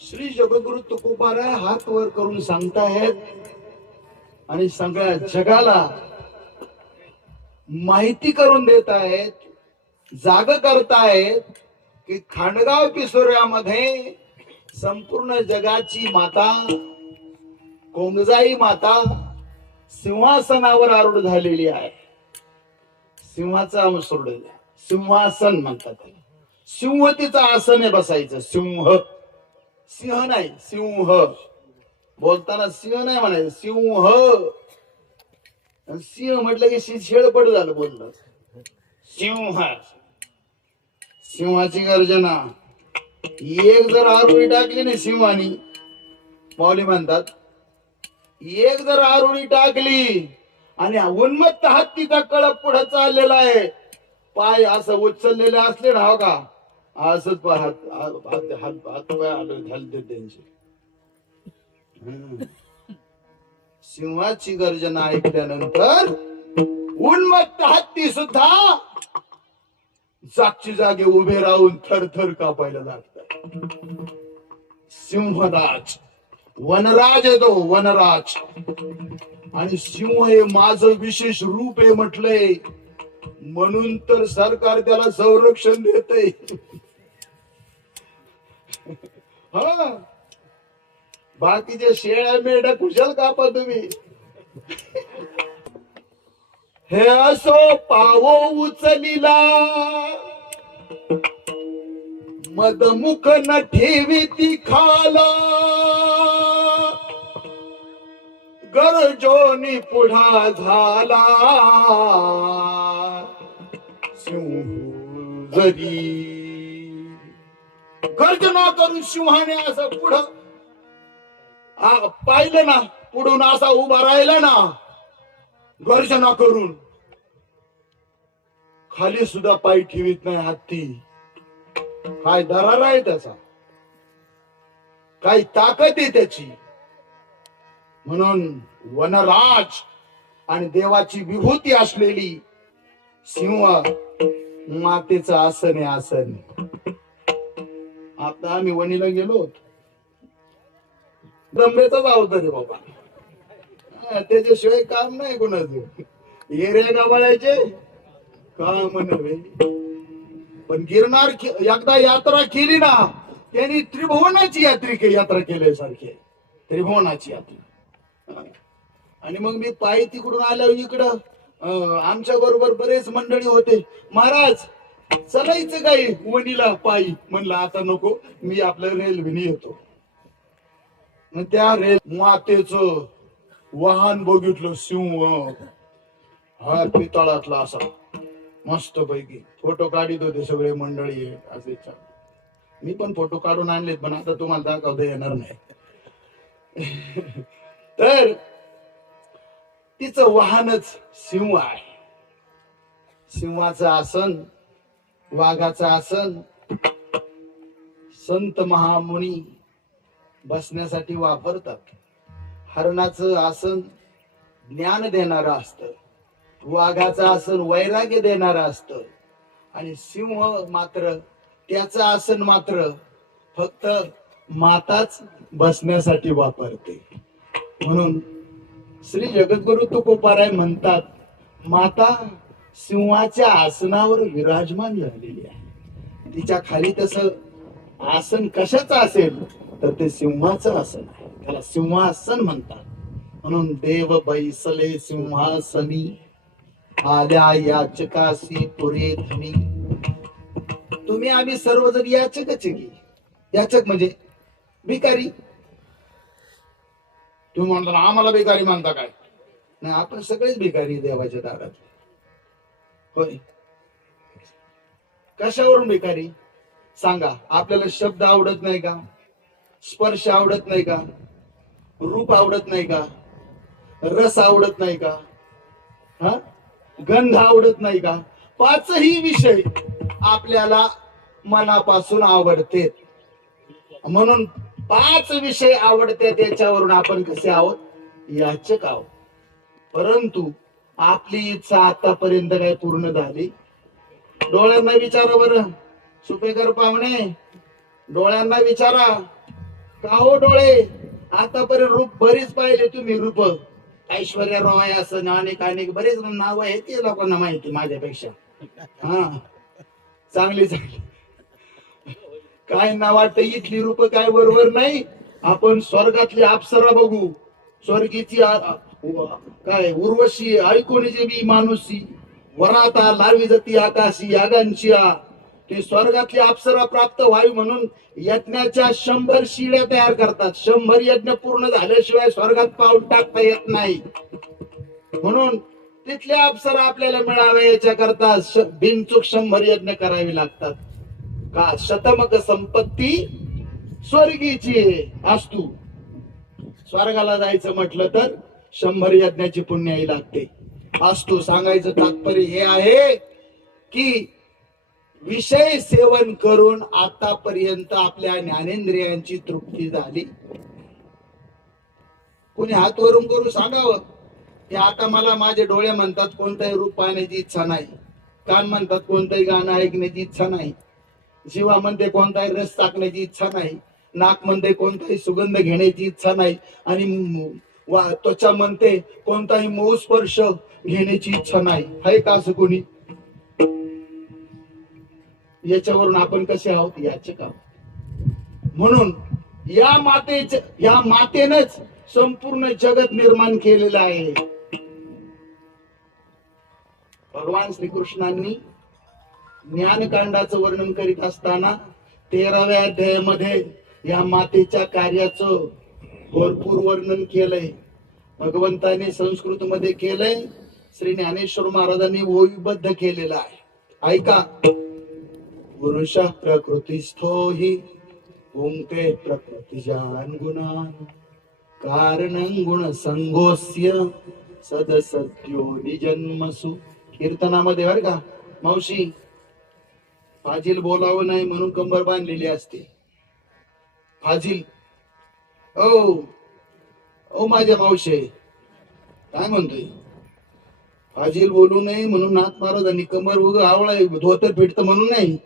श्री जगद्गुरु तुकोबाराय हात वर करून सांगतायत आणि सगळ्या जगाला माहिती करून देत आहेत, जाग करतायत की खांडगाव पिसोऱ्यामध्ये संपूर्ण जगाची माता कोंगजाई माता सिंहासनावर आरूढ झालेली आहे. सिंहाचा सोडलेला सिंहासन म्हणतात, सिंह तिचं आसन आहे बसायचं. सिंह, सिंह नाही, सिंह बोलताना सिंह नाही म्हणायचं, सिंह. सिंह म्हटलं की शेळपड झालं बोललं. सिंह, सिंहाची गर्जना. एक जर आरुळी टाकली नाही सिंहानी, माऊली म्हणतात, एक जर आरुळी टाकली आणि उन्मत्त हत्तीचा कळप पुढे चाललेला आहे, पाय असं उचललेले असले ना, हो का, असंच हात पाय हलते त्यांचे. सिंहाची गर्जना ऐकल्यानंतर उन्मत्त हत्ती सुद्धा जागची जागे उभे राहून थरथर कापायला लागतात. सिंहराज वनराज आहे तो, वनराज. आणि सिंह हे माझं विशेष रूप आहे म्हटलंय, म्हणून तर सरकार त्याला संरक्षण देतंय. हा, बाकीच्या शेळ्या मेंढ्या कुशल कापा तुम्ही. हे असो पावो उचलिला, मदमुख न ठेवी ती खाला, गरजोनी पुढा झाला सिंह जरी. गर्जना करून सिंहाने असं पुढं पाहिलं ना, पुढून असा उभा राहिला ना, गर्जना करून. खाली सुद्धा पाय ठेवीत नाही हत्ती. काय दरार आहे त्याचा, काय ताकद आहे त्याची. म्हणून वनराज आणि देवाची विभूती असलेली सिंह मातेचं आसन आहे, आसन. आता आम्ही वणीला गेलो, ब्रह्मेचाच अवतार आहे बाबा. त्याच्याशिवाय काम नाही कोणाचं. एरिया गावाळायचे काम नव्हे. पण गिरनार एकदा यात्रा केली ना, त्यांनी त्रिभुवनाची यात्रा केल्यासारखी आहे, त्रिभुवनाची यात्रा. आणि मग मी पायी तिकडून आल्यावर इकडं आमच्या बरोबर बरेच मंडळी होते. महाराज चलायचं काय वणीला पायी? म्हणलं आता नको, मी आपलं रेल्वेने येतो. मग त्या मातेचं वाहन बघितलं, सिंह. हा पितळातला असा मस्त पैकी. फोटो काढित होते सगळे मंडळी असे. मी पण फोटो काढून आणलेत, पण आता तुम्हाला दाखवता येणार नाही. तर तिचं वाहनच सिंह आहे. सिंहाचं आसन, वाघाचं आसन संत महामुनी बसण्यासाठी वापरतात. हरणाचं आसन ज्ञान देणारं असतं, वाघाचं आसन वैराग्य देणारं असतं, आणि सिंह मात्र त्याचं आसन मात्र फक्त माताच बसण्यासाठी वापरते. म्हणून श्री जगद्गुरु तुकोबाराय म्हणतात, माता सिंहाच्या आसनावर विराजमान झालेली आहे. तिच्या खाली तसं आसन कशाचं असेल तर ते सिंहाचं आसन आहे, त्याला सिंहासन म्हणतात. म्हणून देव बैसले सिंहासनी, आल्या याचकासी पुरे धनी. तुम्ही आम्ही सर्वजण याचकच की. याचक म्हणजे भिकारी. तुम्ही म्हणता आम्हाला भिकारी म्हणता काय? नाही, आपण सगळेच भिकारी देवाच्या दारात. होय, कशावरून भिकारी सांगा? आपल्याला शब्द आवडत नाही का? स्पर्श आवडत नाही का? रूप आवडत नाही का? रस आवडत नाही का? हा, गंध आवडत नाही का? पाचही विषय आपल्याला मनापासून आवडते. म्हणून पाच विषय आवडते, त्याच्यावरून आपण कसे आहोत? याचक आहोत. परंतु आपली इच्छा आतापर्यंत काय पूर्ण झाली? डोळ्यांना विचारा बरं, सुपेकर पाहुणे, डोळ्यांना विचारा. का हो डोळे, आतापर्यंत रूप बरीच पाहिले तुम्ही. रूप ऐश्वर्या रॉय असं अनेक अनेक बरेच नाव आहेत, ते लोकांना माहिती माझ्यापेक्षा. हा, चांगली चांगली. काय ना वाटतं इथली रूप काय बरोबर नाही. आपण स्वर्गातली अप्सरा बघू, स्वर्गीची काय उर्वशी ऐकोणीची बी मानुसी, वराता लावी जाती आकाशी यागांची. ते स्वर्गातली अप्सरा प्राप्त व्हावी म्हणून यज्ञाच्या 100 शिड्या तयार करतात. 100 यज्ञ पूर्ण झाल्याशिवाय स्वर्गात पाऊल टाकता येत नाही. म्हणून तिथल्या अप्सरा आपल्याला मिळाव्या याच्या करता बिनचूक 100 यज्ञ करावी लागतात. का? शतमक संपत्ती स्वर्गीची असतू. स्वर्गाला जायचं म्हटलं तर 100 यज्ञाची पुण्याई लागते. असतू सांगायचं तात्पर्य हे आहे की विषय सेवन करून आतापर्यंत आपल्या ज्ञानेंद्रियांची तृप्ती झाली. कुणी हात वरून करून सांगावं, ते आता मला माझे डोळे म्हणतात कोणताही रूप पाहण्याची इच्छा नाही, कान म्हणतात कोणतंही गाणं ऐकण्याची इच्छा नाही, जीवा म्हणते कोणताही रस टाकण्याची इच्छा नाही, नाक म्हणते कोणताही सुगंध घेण्याची इच्छा नाही, आणि त्वचा म्हणते कोणताही मऊ स्पर्श घेण्याची इच्छा नाही. आहे का असं कोणी? याच्यावरून आपण कसे आहोत याचे का? म्हणून या मातेनच संपूर्ण जगत निर्माण केलेलं आहे. भगवान श्रीकृष्णांनी ज्ञानकांडाचं वर्णन करीत असताना 13व्या अध्यायामध्ये या मातेच्या कार्याचं भरपूर वर्णन केलंय. भगवंताने संस्कृत मध्ये केलंय, श्री ज्ञानेश्वर महाराजांनी ओविबद्ध केलेलं आहे. ऐका. पुरुष प्रकृतिस्थो हि पुंक्ते प्रकृतिजान गुणान कारणं गुण संगोस्य सदसत्यो निजन्मसु. कीर्तनामध्ये बरं का मावशी, फाजील बोलावं नाही म्हणून कंबर बांधलेली असते. फाजील ओ माझ्या मावशे काय म्हणतोय? फाजील बोलू नये म्हणून नाथ महाराजांनी कंबर उग आवळा धोतर फिटत म्हणून नाही.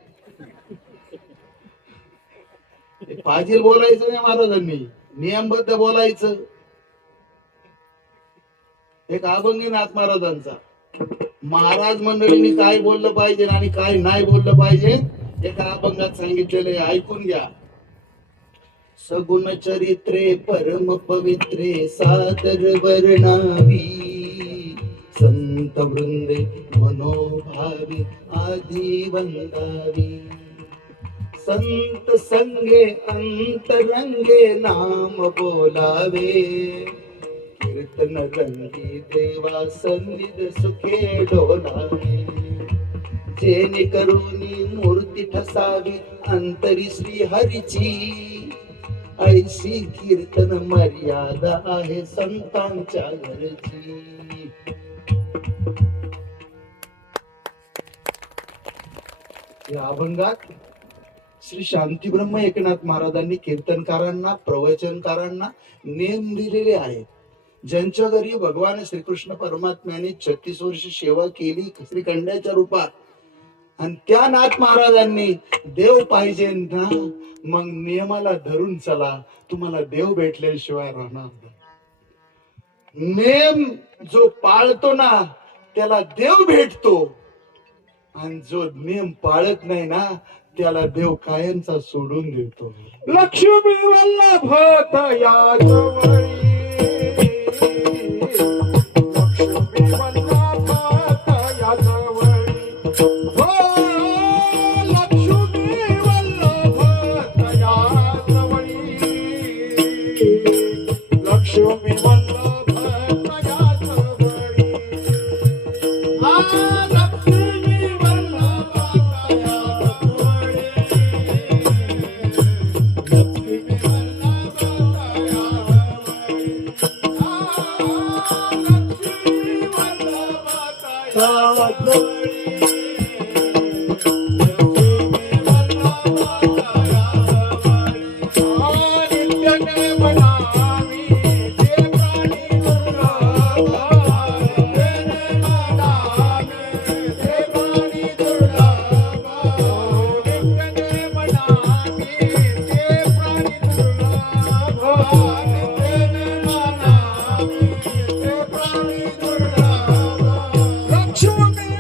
फाजील बोलायचं नाही महाराजांनी, नियमबद्ध बोलायचं. एक अभंग आहे नाथ महाराजांचा. महाराज मंडळींनी काय बोललं पाहिजे आणि काय नाही बोललं पाहिजे एका अभंगात सांगितलेलं आहे, ऐकून घ्या. सगुण चरित्रे परम पवित्रे सादर वर्णावी संत वृंदे मनोभावी आधी वंदावी. संत संगे अंतरंगे नाम बोलावे कीर्तन रंगी देवा सन्निध सुखे डोलावे. जेणे करुणी मूर्ती ठसावी अंतरी श्री हरीची ऐशी कीर्तन मर्यादा आहे संतांच्या घरची. या अभंगात श्री शांतीब्रह्म एकनाथ महाराजांनी कीर्तनकारांना प्रवचनकारांना नेम दिलेले आहेत. ज्यांच्या घरी भगवान श्रीकृष्ण परमात्म्याने 36 वर्ष सेवा केली श्रीखंडाच्या रूपात, आणि त्या नाथ महाराजांनी देव पाहिजे ना मग नियमाला धरून चला, तुम्हाला देव भेटल्याशिवाय राहणार नाही. नेम जो पाळतो ना त्याला देव भेटतो, आणि जो नेम पाळत नाही ना त्याला देव कायमचा सोडून देतो. लक्ष्मी वल्लभ तया जवळी, लक्ष्मी वल्लभ तया जवळी, हो लक्ष्मी वल्लभ तया जवळी, लक्ष्मी वल्लभ तया जवळी, लक्ष्मी वल्लभ तया जवळी, लक्ष्मी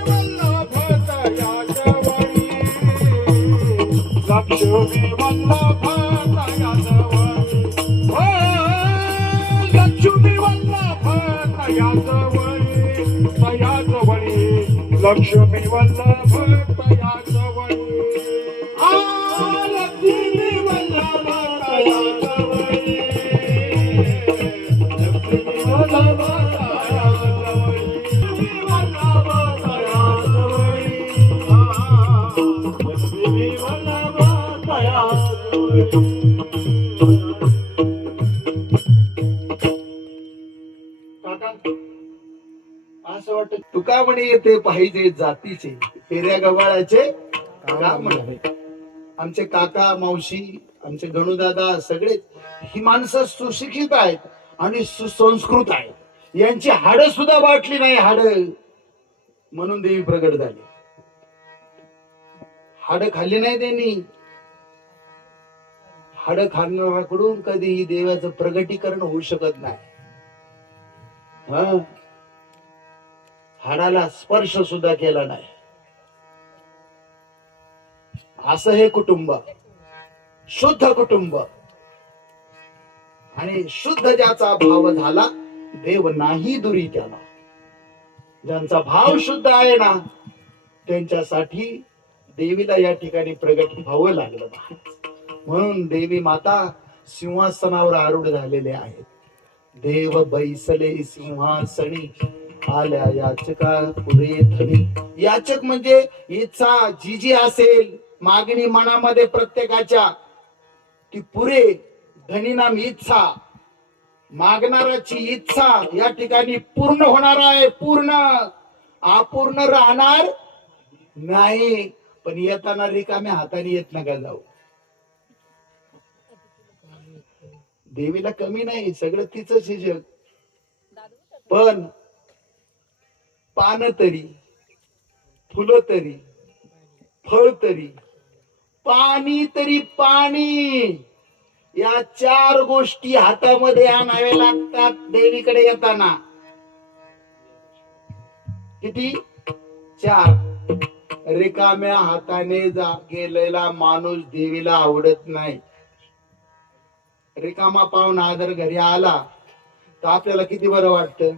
वल्लभ तया जवळी. लक्ष्मी वल्लभ तया जवळी, हो लक्ष्मी वल्लभ तया जवळी, तया जवळी, लक्ष्मी वल्लभ तया जवळी, लक्ष्मी वल्लभ तया जवळी, लक्ष्मी वल्लभ तया जवळी, लक्ष्मी वल्लभ तया जवळी, लक्ष्मी वल्लभ तया जवळी. काका असं वाटत तुका म्हणे ते पाहिजे जातीचे फेऱ्या गव्हाळ्याचे का म्हणे. आमचे काका मावशी आमचे गणूदादा सगळे ही माणसं सुशिक्षित आहेत आणि सुसंस्कृत आहेत. यांची हाड सुद्धा वाटली नाही, हाड, म्हणून देवी प्रगट झाली. हाड खाल्ली नाही त्यांनी. हाड खाणाऱ्याकडून कधीही देवाचं प्रगटीकरण होऊ शकत नाही. हाडाला स्पर्श सुद्धा केला नाही. असं हे कुटुंब, शुद्ध कुटुंब. आणि शुद्ध ज्याचा भाव झाला देव नाही दुरी त्याला. ज्यांचा भाव शुद्ध आहे ना त्यांच्यासाठी देवीला या ठिकाणी प्रगट व्हावं लागलं. म्हणून देवी माता सिंहासनावर आरूढ झालेले आहेत. देव बैसले सिंहासनी, आल्या याचका पुरे धनी. याचक म्हणजे इच्छा जी जी असेल, मागणी मनामध्ये प्रत्येकाच्या, ती पुरे. धनी नाम इच्छा, मागणाराची इच्छा या ठिकाणी पूर्ण होणार आहे. पूर्ण, अपूर्ण राहणार नाही. पण येताना रिकाम्या हाताने येत नका जाऊ. देवीला कमी नाही, सगळं तिचंच हे जग. पण पान तरी, फुलं तरी, फळ तरी, पाणी तरी पाणी, या चार गोष्टी हातामध्ये आणाव्या लागतात देवीकडे येताना. किती? चार. रिकाम्या हाताने गेलेला माणूस देवीला आवडत नाही. रिकामा पाहुणा जर घरी आला तर आपल्याला किती बरं वाटतं.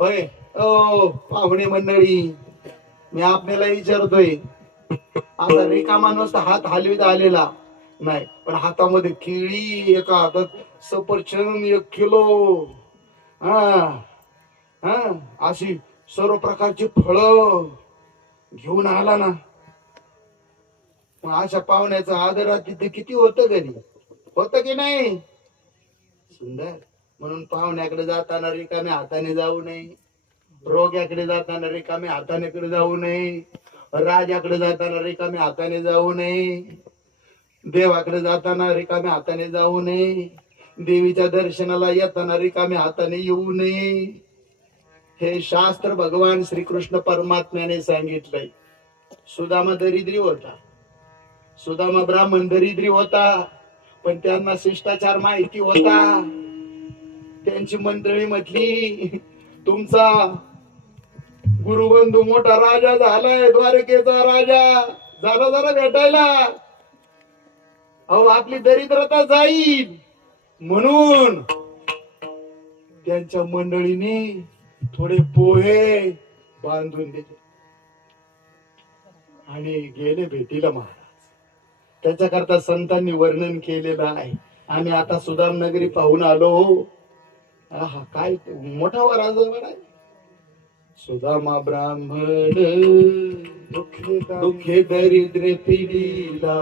होय ओ पाहुणे मंडळी, मी आपल्याला विचारतोय, आता रिकामा नुसता हात हलवीत आलेला नाही, पण हातामध्ये केळी, एका हातात सफरचंद 1 किलो, अशी सर्व प्रकारची फळं घेऊन आला ना, मग अशा पाहुण्याचा आदर तिथे किती होतं घरी, होतं की नाही. सुंदर. म्हणून पाहुण्याकडे जाताना रिकाम्या हाताने जाऊ नये. रोग्याकडे जाताना रिकाम्या हाताने जाऊ नये. राजाकडे जाताना रिकाम्या हाताने जाऊ नये. देवाकडे जाताना रिकाम्या हाताने जाऊ नये. देवीच्या दर्शनाला येताना रिकाम्या हाताने येऊ नये. हे शास्त्र भगवान श्रीकृष्ण परमात्म्याने सांगितलंय. सुदामा दरिद्री होता, सुदामा ब्राह्मण दरिद्री होता, पण त्यांना शिष्टाचार माहिती होता. त्यांची मंडळी म्हटली, तुमचा गुरुबंधू मोठा राजा झालाय, द्वारकेचा राजा झाला, जरा भेटायला. अहो आपली दरिद्रता जाईल. म्हणून त्यांच्या मंडळीने थोडे पोहे बांधून दिले आणि गेले भेटीला महाराज. त्याच्याकरता संतांनी वर्णन केलेलं आहे. आम्ही आता सुदाम नगरी पाहून आलो. आहा काय मोठा राजा आहे. सुदामा ब्राह्मण दुःखे दरिद्र पिढीला,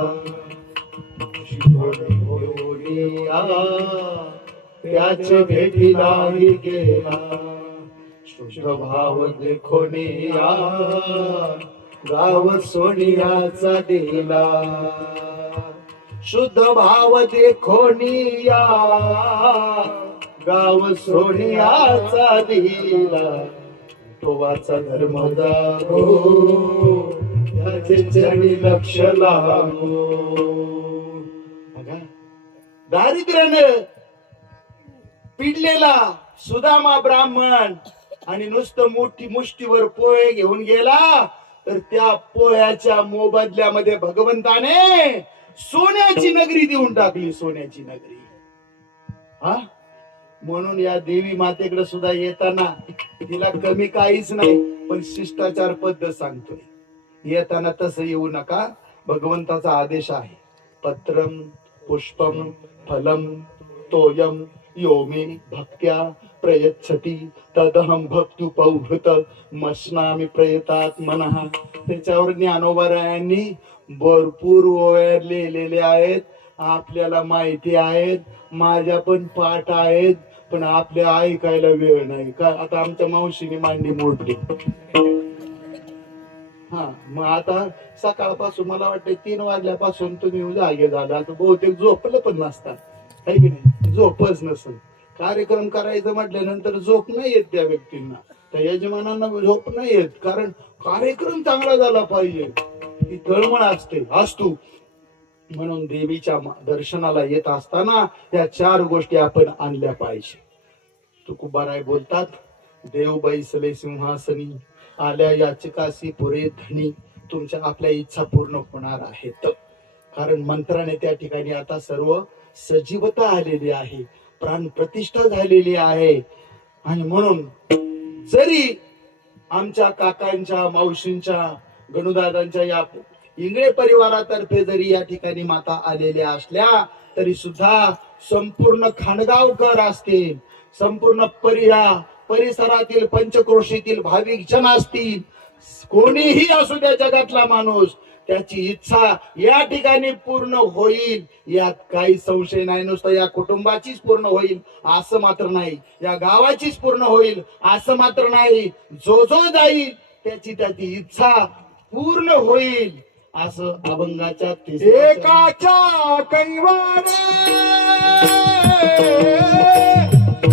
त्याचे भेटीला गेला. शुद्ध भाव देखोनिया, गाव सोनियाचा दिला. शुद्ध भाव देखोनिया, गाव सोनियाचा दिला. तोवाचा धर्म जागो, त्याचे चरणी लक्ष लागो. दारिद्र्यानं पिडलेला सुदामा ब्राह्मण आणि नुसतं मोठी मुष्टीवर पोहे घेऊन गेला, तर त्या पोह्याच्या मोबदल्यामध्ये भगवंताने सोन्याची नगरी देऊन टाकली. सोन्याची नगरी. म्हणून या देवी मातेकडे सुद्धा येताना तिला कमी काहीच नाही, पण शिष्टाचार पद्धत सांगतोय. येताना तसं येऊ नका. भगवंताचा आदेश आहे. पत्रम पुष्पम फलम तोयम यो मे भक्त्या प्रयच्छति तदहम भक्तुपौहृत मस्नामी प्रयतात मनः. त्याच्यावर ज्ञानोबरायांनी भरपूर ओव्या लिहिलेले आहेत. आपल्याला माहिती आहेत, माझ्या पण पाठ आहेत, पण आपल्या ऐकायला वेळ नाही का. आता आमच्या मावशीने मांडी मोडली. मग आता सकाळपासून मला वाटतं 3 वाजल्यापासून तुम्ही जागे झाला. आता बहुतेक झोपलं पण नसतात, है की नाही. झोपच नसेल. कार्यक्रम करायचं म्हटल्यानंतर झोप नाही येत त्या व्यक्तींना, त्या यजमानांना झोप नाही येत, कारण कार्यक्रम चांगला झाला पाहिजे ही तळमळ असतो. म्हणून देवीच्या दर्शनाला येत असताना या 4 गोष्टी आपण आणल्या पाहिजे. तुकोबाराय बोलतात, देव बैसले सिंहासनी, आल्या याचकासी पुरे धनी. तुमच्या आपल्या इच्छा पूर्ण होणार आहेत, कारण मंत्राने त्या ठिकाणी आता सर्व सजीवता आलेली आहे, प्राण प्रतिष्ठा झालेली आहे. आणि म्हणून जरी आमच्या काकांच्या, मावशींच्या, गणुदादांच्या या इंगळे परिवारातर्फे जरी या ठिकाणी माता आलेल्या असल्या तरी सुद्धा संपूर्ण खाणगावकर असतील, संपूर्ण परिसरातील पंचक्रोशीतील भाविक जन असतील, कोणीही असू द्या जगातला माणूस, त्याची इच्छा या ठिकाणी पूर्ण होईल यात काही संशय नाही. नुसतं या कुटुंबाचीच पूर्ण होईल असं मात्र नाही, या गावाचीच पूर्ण होईल असं मात्र नाही. जो जाईल त्याची इच्छा पूर्ण होईल असं अभंगाच्या एकाच्या कैवारे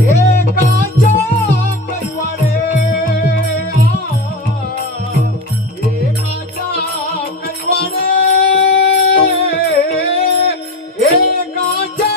एकाच्या कैवारे एकाच्या कैवारे एकाच्या कैवारे एकाच्या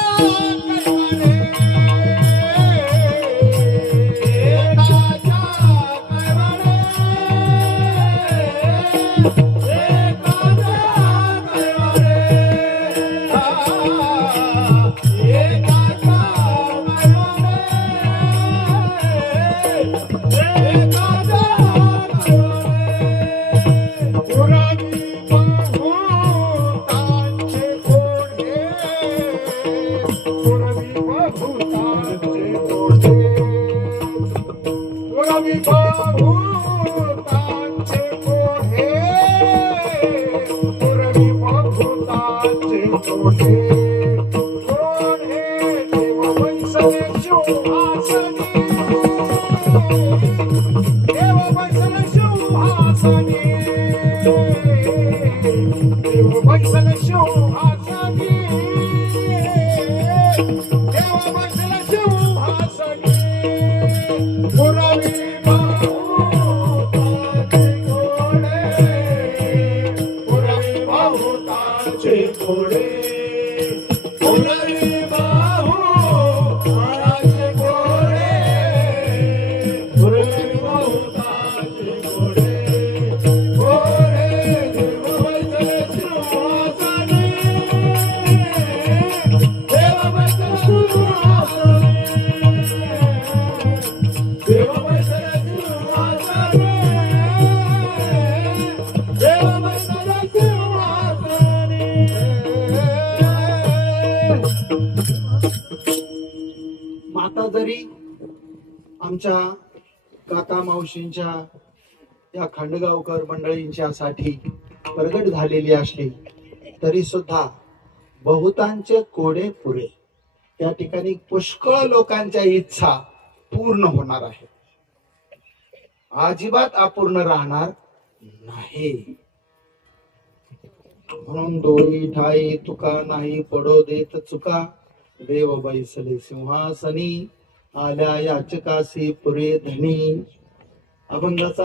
माता जरी आमच्या काका मावशींच्या या खांडगावकर मंडळींच्यासाठी प्रगट झालेली असली तरी सुद्धा बहुतांचे कोडे पुरे या ठिकाणी पुष्कळ लोकांच्या इच्छा पूर्ण होणार आहे, अजिबात अपूर्ण राहणार नाही. म्हणून दोरी ठाई तुका नाही पडो देत चुका, देव बैसले सिंहासनी, आल्या याचकासी पुरे धनी. अभंगाचा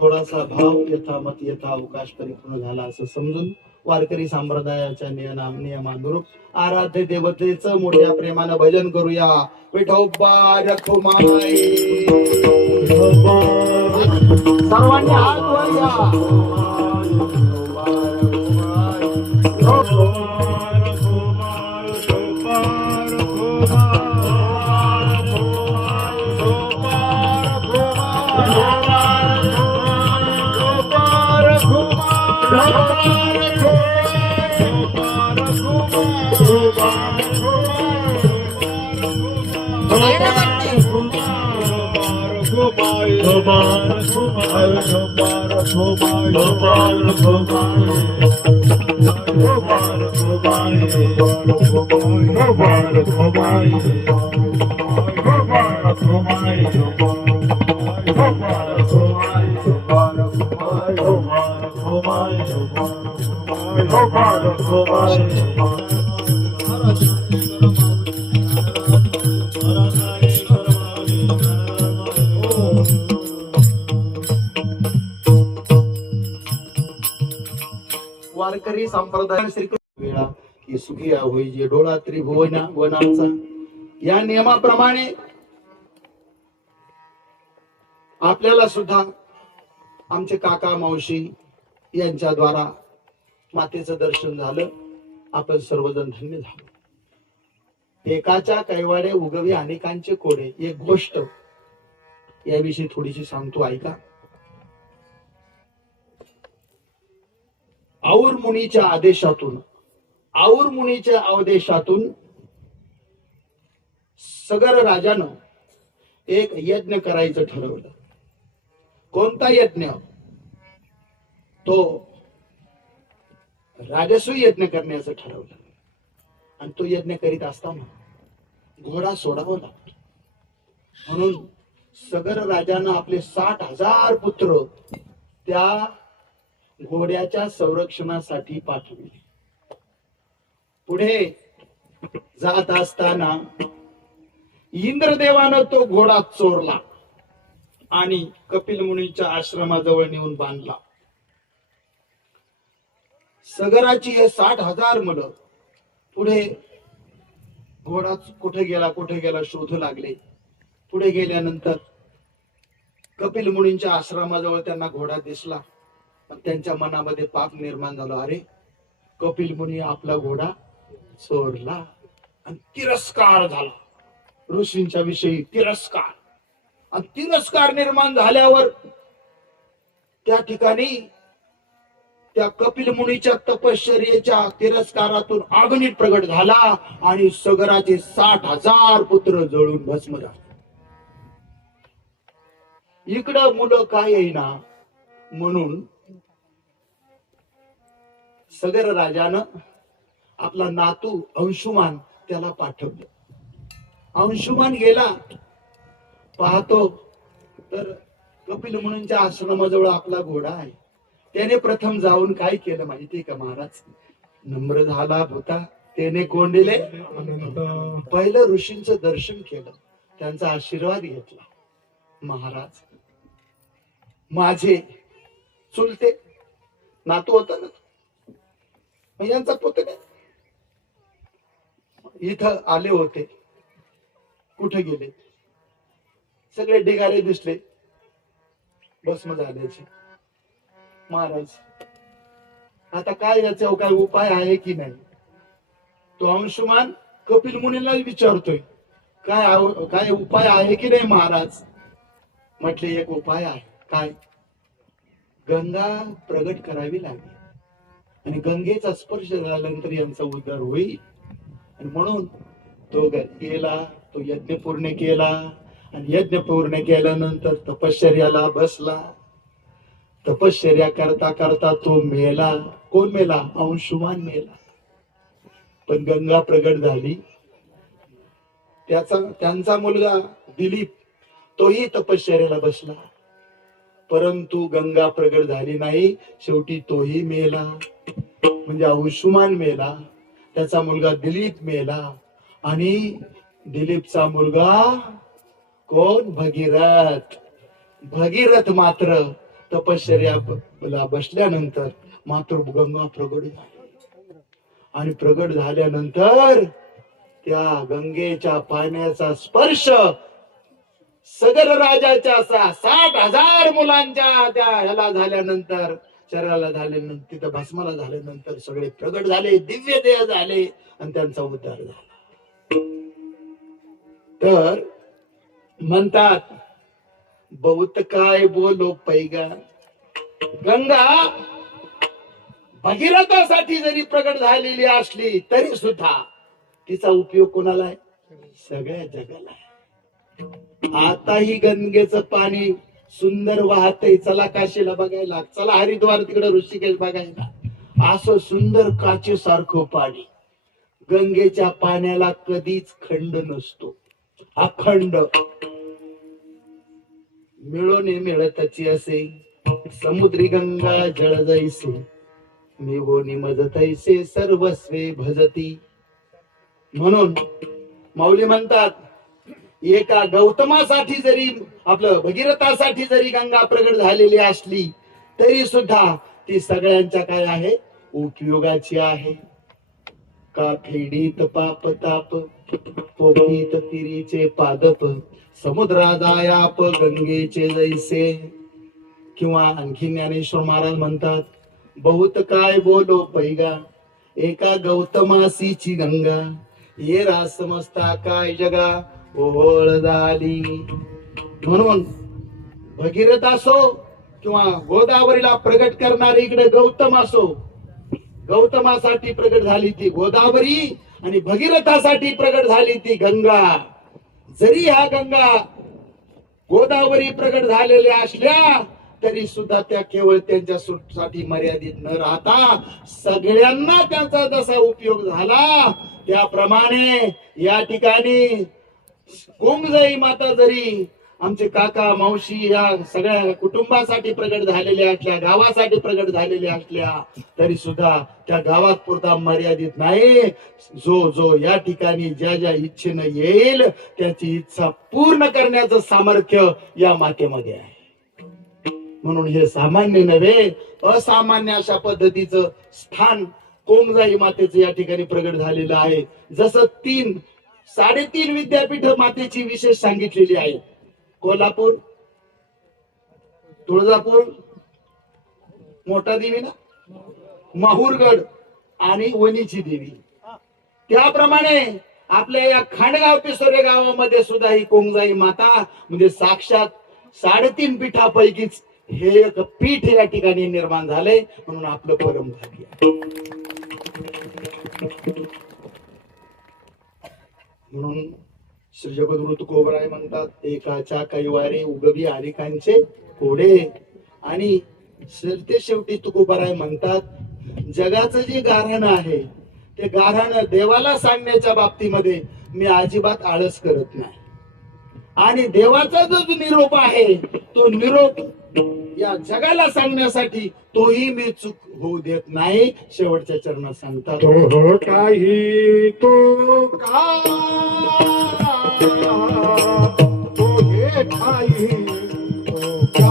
थोडासा भाव यथामत यथा अवकाश परिपूर्ण झाला असं समजून वारकरी संप्रदायाच्या नियमानुरूप आराध्य देवतेचं मोठ्या प्रेमानं भजन करूया. विठोबा रखुमाई, सर्वांनी हात वरूया. Oh, वारकरी संप्रदाय श्रीकृष्ण वेळा की सुखिया होई जे डोळा त्रिभुवना वनाचा, या नियमाप्रमाणे आपल्याला सुद्धा आमचे काका मावशी यांच्या द्वारा मातेचं दर्शन झालं. आपण सर्वजण धन्य झालो. एकाच्या कैवाडे उगवी अनेकांचे कोडे, एक गोष्ट याविषयी थोडीशी सांगतो, ऐका. और मुनीच्या आदेशातून सगर राजानं एक यज्ञ करायचं ठरवलं. कोणता यज्ञ? तो राजसूय यज्ञ करण्याचं ठरवलं. आणि तो यज्ञ करीत असताना घोडा सोडावा लागतो. म्हणून सगर राजानं आपले 60,000 पुत्र त्या घोड्याच्या संरक्षणासाठी पाठवले. पुढे जात असताना इंद्रदेवानं तो घोडा चोरला आणि कपिल मुनीच्या आश्रमाजवळ नेऊन बांधला. सगराची हे 60,000 मुलं पुढे घोडा कुठे गेला शोधू लागले. पुढे गेल्यानंतर कपिल मुनींच्या आश्रमाजवळ त्यांना घोडा दिसला. त्यांच्या मनामध्ये पाप निर्माण झाला. अरे, कपिल मुनी आपला घोडा चोरला. आणि तिरस्कार झाला. ऋषींच्या विषयी तिरस्कार. आणि तिरस्कार निर्माण झाल्यावर त्या ठिकाणी त्या कपिल मुनीच्या तपश्चर्येच्या तिरस्कारातून अग्नी प्रगट झाला आणि सगराचे 60,000 पुत्र जळून भस्म झाले. इकडं मुलं काय येईना म्हणून सगर राजानं आपला नातू अंशुमान त्याला पाठवलं. अंशुमान गेला, पाहतो तर कपिल मुनींच्या आश्रमाजवळ आपला घोडा आहे. त्याने प्रथम जाऊन काय केलं माहितीये का महाराज? नम्र झाला होता, त्याने कोंडिले पहिलं ऋषींचं दर्शन केलं, त्यांचा आशीर्वाद घेतला. महाराज, माझे चुलते नातू होता ना, यांचा पुतण्या इथं आले होते. कुठे गेले? सगळे ढिगारे दिसले भस्म झाल्याचे. महाराज, आता काय याच्यावर काय उपाय आहे की नाही? तो अंशुमान कपिल मुनीला विचारतोय, काय उपाय आहे की नाही महाराज? म्हटले, एक उपाय आहे. काय? गंगा प्रगट करावी लागेल आणि गंगेचा स्पर्श झाल्यानंतर यांचा उद्धार होईल. आणि म्हणून तो गेला, तो यज्ञ पूर्ण केला. आणि यज्ञ पूर्ण केल्यानंतर तपश्चर्याला बसला. तपश्चर्या करता करता तो मेला. कोण मेला? अंशुमान मेला. पण गंगा प्रगट झाली. त्यांचा मुलगा दिलीप तोही तपश्चर्याला बसला, परंतु गंगा प्रगट झाली नाही. शेवटी तोही मेला. म्हणजे अंशुमान मेला, त्याचा मुलगा दिलीप मेला. आणि दिलीपचा मुलगा कोण? भगीरथ. भगीरथ मात्र तपश्चर्याला बसल्यानंतर मात्र गंगा प्रगट झाली. आणि प्रगट झाल्यानंतर त्या गंगेच्या पाण्याचा स्पर्श सगर राजाच्या 60,000 मुलांच्या त्या ह्याला झाल्यानंतर, शरीराला झाल्यानंतर, तिथं भस्माला झाल्यानंतर सगळे प्रगट झाले, दिव्य देह झाले आणि त्यांचा उद्धार झाला. तर म्हणतात, बहुत काय बोलो पैगा. गंगा भगीरथासाठी जरी प्रगट झालेली असली तरी सुद्धा तिचा उपयोग कोणाला आहे? सगळ्या जगाला आहे. आताही गंगेचं पाणी सुंदर वाहतय. चला काशीला बघायला, चला हरिद्वार तिकडे ऋषिकेश बघायला. असं सुंदर काचेसारखं पाणी. गंगेच्या पाण्याला कधीच खंड नसतो, अखंड. मिळोने मिळताची असे समुद्री गंगा जळ जैसे, मिळोनी मज तैसे सर्वस्वे भजती. म्हणून माऊली म्हणतात, एका गौतमासाठी जरी, आपलं भगीरथासाठी जरी गंगा प्रगट झालेली असली तरी सुद्धा ती सगळ्यांच्या काय आहे? उपयोगाची आहे का फेडीत पाप ताप पोकीत तिरीचे पादप समुद्रा जायाप गंगेचे जैसे. किंवा आणखी ज्ञानेश्वर महाराज म्हणतात बहुत काय बोलो पैगा एका गौतमासीची गंगा ये रास समजता काय जगा ओळ झाली. म्हणून भगीरथ असो किंवा गोदावरीला प्रगट करणारे इकडे गौतम असो, गौतमासाठी प्रगट झाली ती गोदावरी आणि भगीरथासाठी प्रगट झाली ती गंगा. जरी ह्या गंगा गोदावरी प्रगट झालेल्या असल्या तरी सुद्धा त्या केवळ त्यांच्या साठी मर्यादित न राहता सगळ्यांना त्यांचा जसा उपयोग झाला त्याप्रमाणे या ठिकाणी कोंगजाई माता जरी आमचे काका मावशी या सगळ्या कुटुंबासाठी प्रगट झालेल्या असल्या, गावासाठी प्रगट झालेल्या असल्या तरी सुद्धा त्या गावात पुरता मर्यादित नाही. जो जो या ठिकाणी ज्या ज्या इच्छेनं येईल त्याची इच्छा पूर्ण करण्याचं सामर्थ्य या मातेमध्ये आहे. म्हणून हे सामान्य नव्हे असामान्य अशा पद्धतीचं स्थान कोंगजाई मातेचं या ठिकाणी प्रगट झालेलं आहे. जसं 3-3.5 विद्यापीठ मातेची विशेष सांगितलेली आहे. कोल्हापूर, तुळजापूर, मोठा देवी ना, माहूरगड आणि वणीची देवी. त्याप्रमाणे आपल्या या खांडगाव पिसोरे गावामध्ये सुद्धा ही कोंगजाई माता म्हणजे साक्षात 3.5 पीठापैकीच हे एक पीठ या ठिकाणी निर्माण झालंय. म्हणून आपलं परम भाग्य आहे. म्हणून श्री जगद्गुरु तुकोबराय म्हणतात एकाच्या कैवारे उगवी अनेकांचे कोडे. आणि सरते शेवटी तुकोबराय म्हणतात जगाचं जे गाऱ्हाण आहे ते गाऱ्हाण देवाला सांगण्याच्या बाबतीमध्ये मी अजिबात आळस करत नाही. आणि देवाचा जो निरोप आहे तो निरोप या जगाला सांगण्यासाठी तोही मी चूक होऊ देत नाही. शेवटच्या चरणात सांगतात तो काही तो का तो हे काही तो का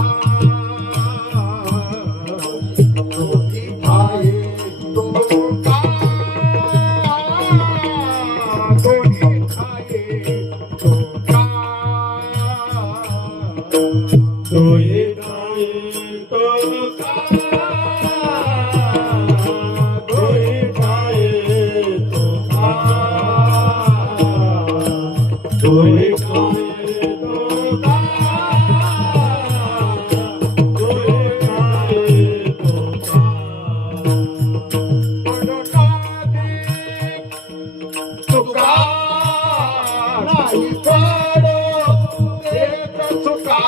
तो ही काही तो का तो ही काही तो का तो हे काही तो का तो हे काही तो का तो हे काही तो का तो हे काही तो का तुका नाही पडो एक चुका.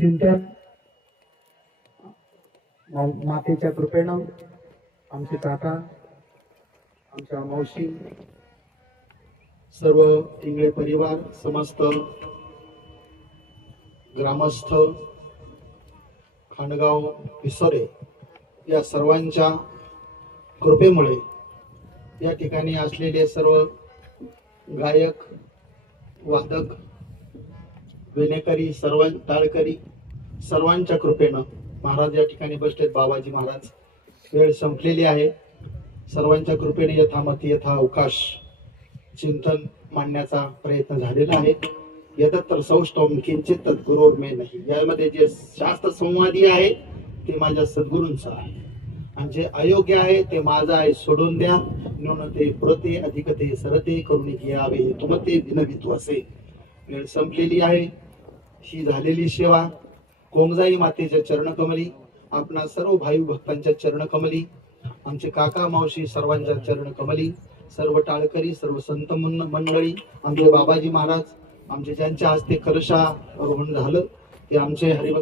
चिंतन मातेच्या कृपेनं आमचे काका, आमच्या मावशी, सर्व इंगळे परिवार, समस्त ग्रामस्थ, खांडगाव पिसरे या सर्वांच्या कृपेमुळे या ठिकाणी असलेले सर्व गायक, वादक, विणेकरी, सर्व टाळकरी सर्वांच्या कृपेनं महाराज या ठिकाणी बसलेत. बाबाजी महाराज, वेळ संपलेली आहे. सर्वांच्या कृपेने यथामती यथा अवकाश चिंतन मांडण्याचा प्रयत्न झालेला आहे. यतत्र सौष्ठवम किंचित तद्गुरोर मे नाही. यामध्ये जे शास्त्र संवादी आहे ते माझ्या सद्गुरूंचं आहे आणि जे अयोग्य आहे ते माझं आहे. सोडून द्या. न्यूनते पुरते अधिकते सरते करुणी घ्यावे तुमते विनवितो असे. वेळ संपलेली आहे. ही झालेली सेवा कोंगजाई मातेच्या चरणकमली, आपणा सर्व भाई भक्तांच्या चरणकमली, आमचे काका मावशी सर्वांच्या चरणकमली, सर्व टाळकरी, सर्व संत मंडळी, आमचे बाबाजी महाराज, आमचे ज्यांच्या हस्ते कलशारोहण झालं ते आमचे हरिभक्त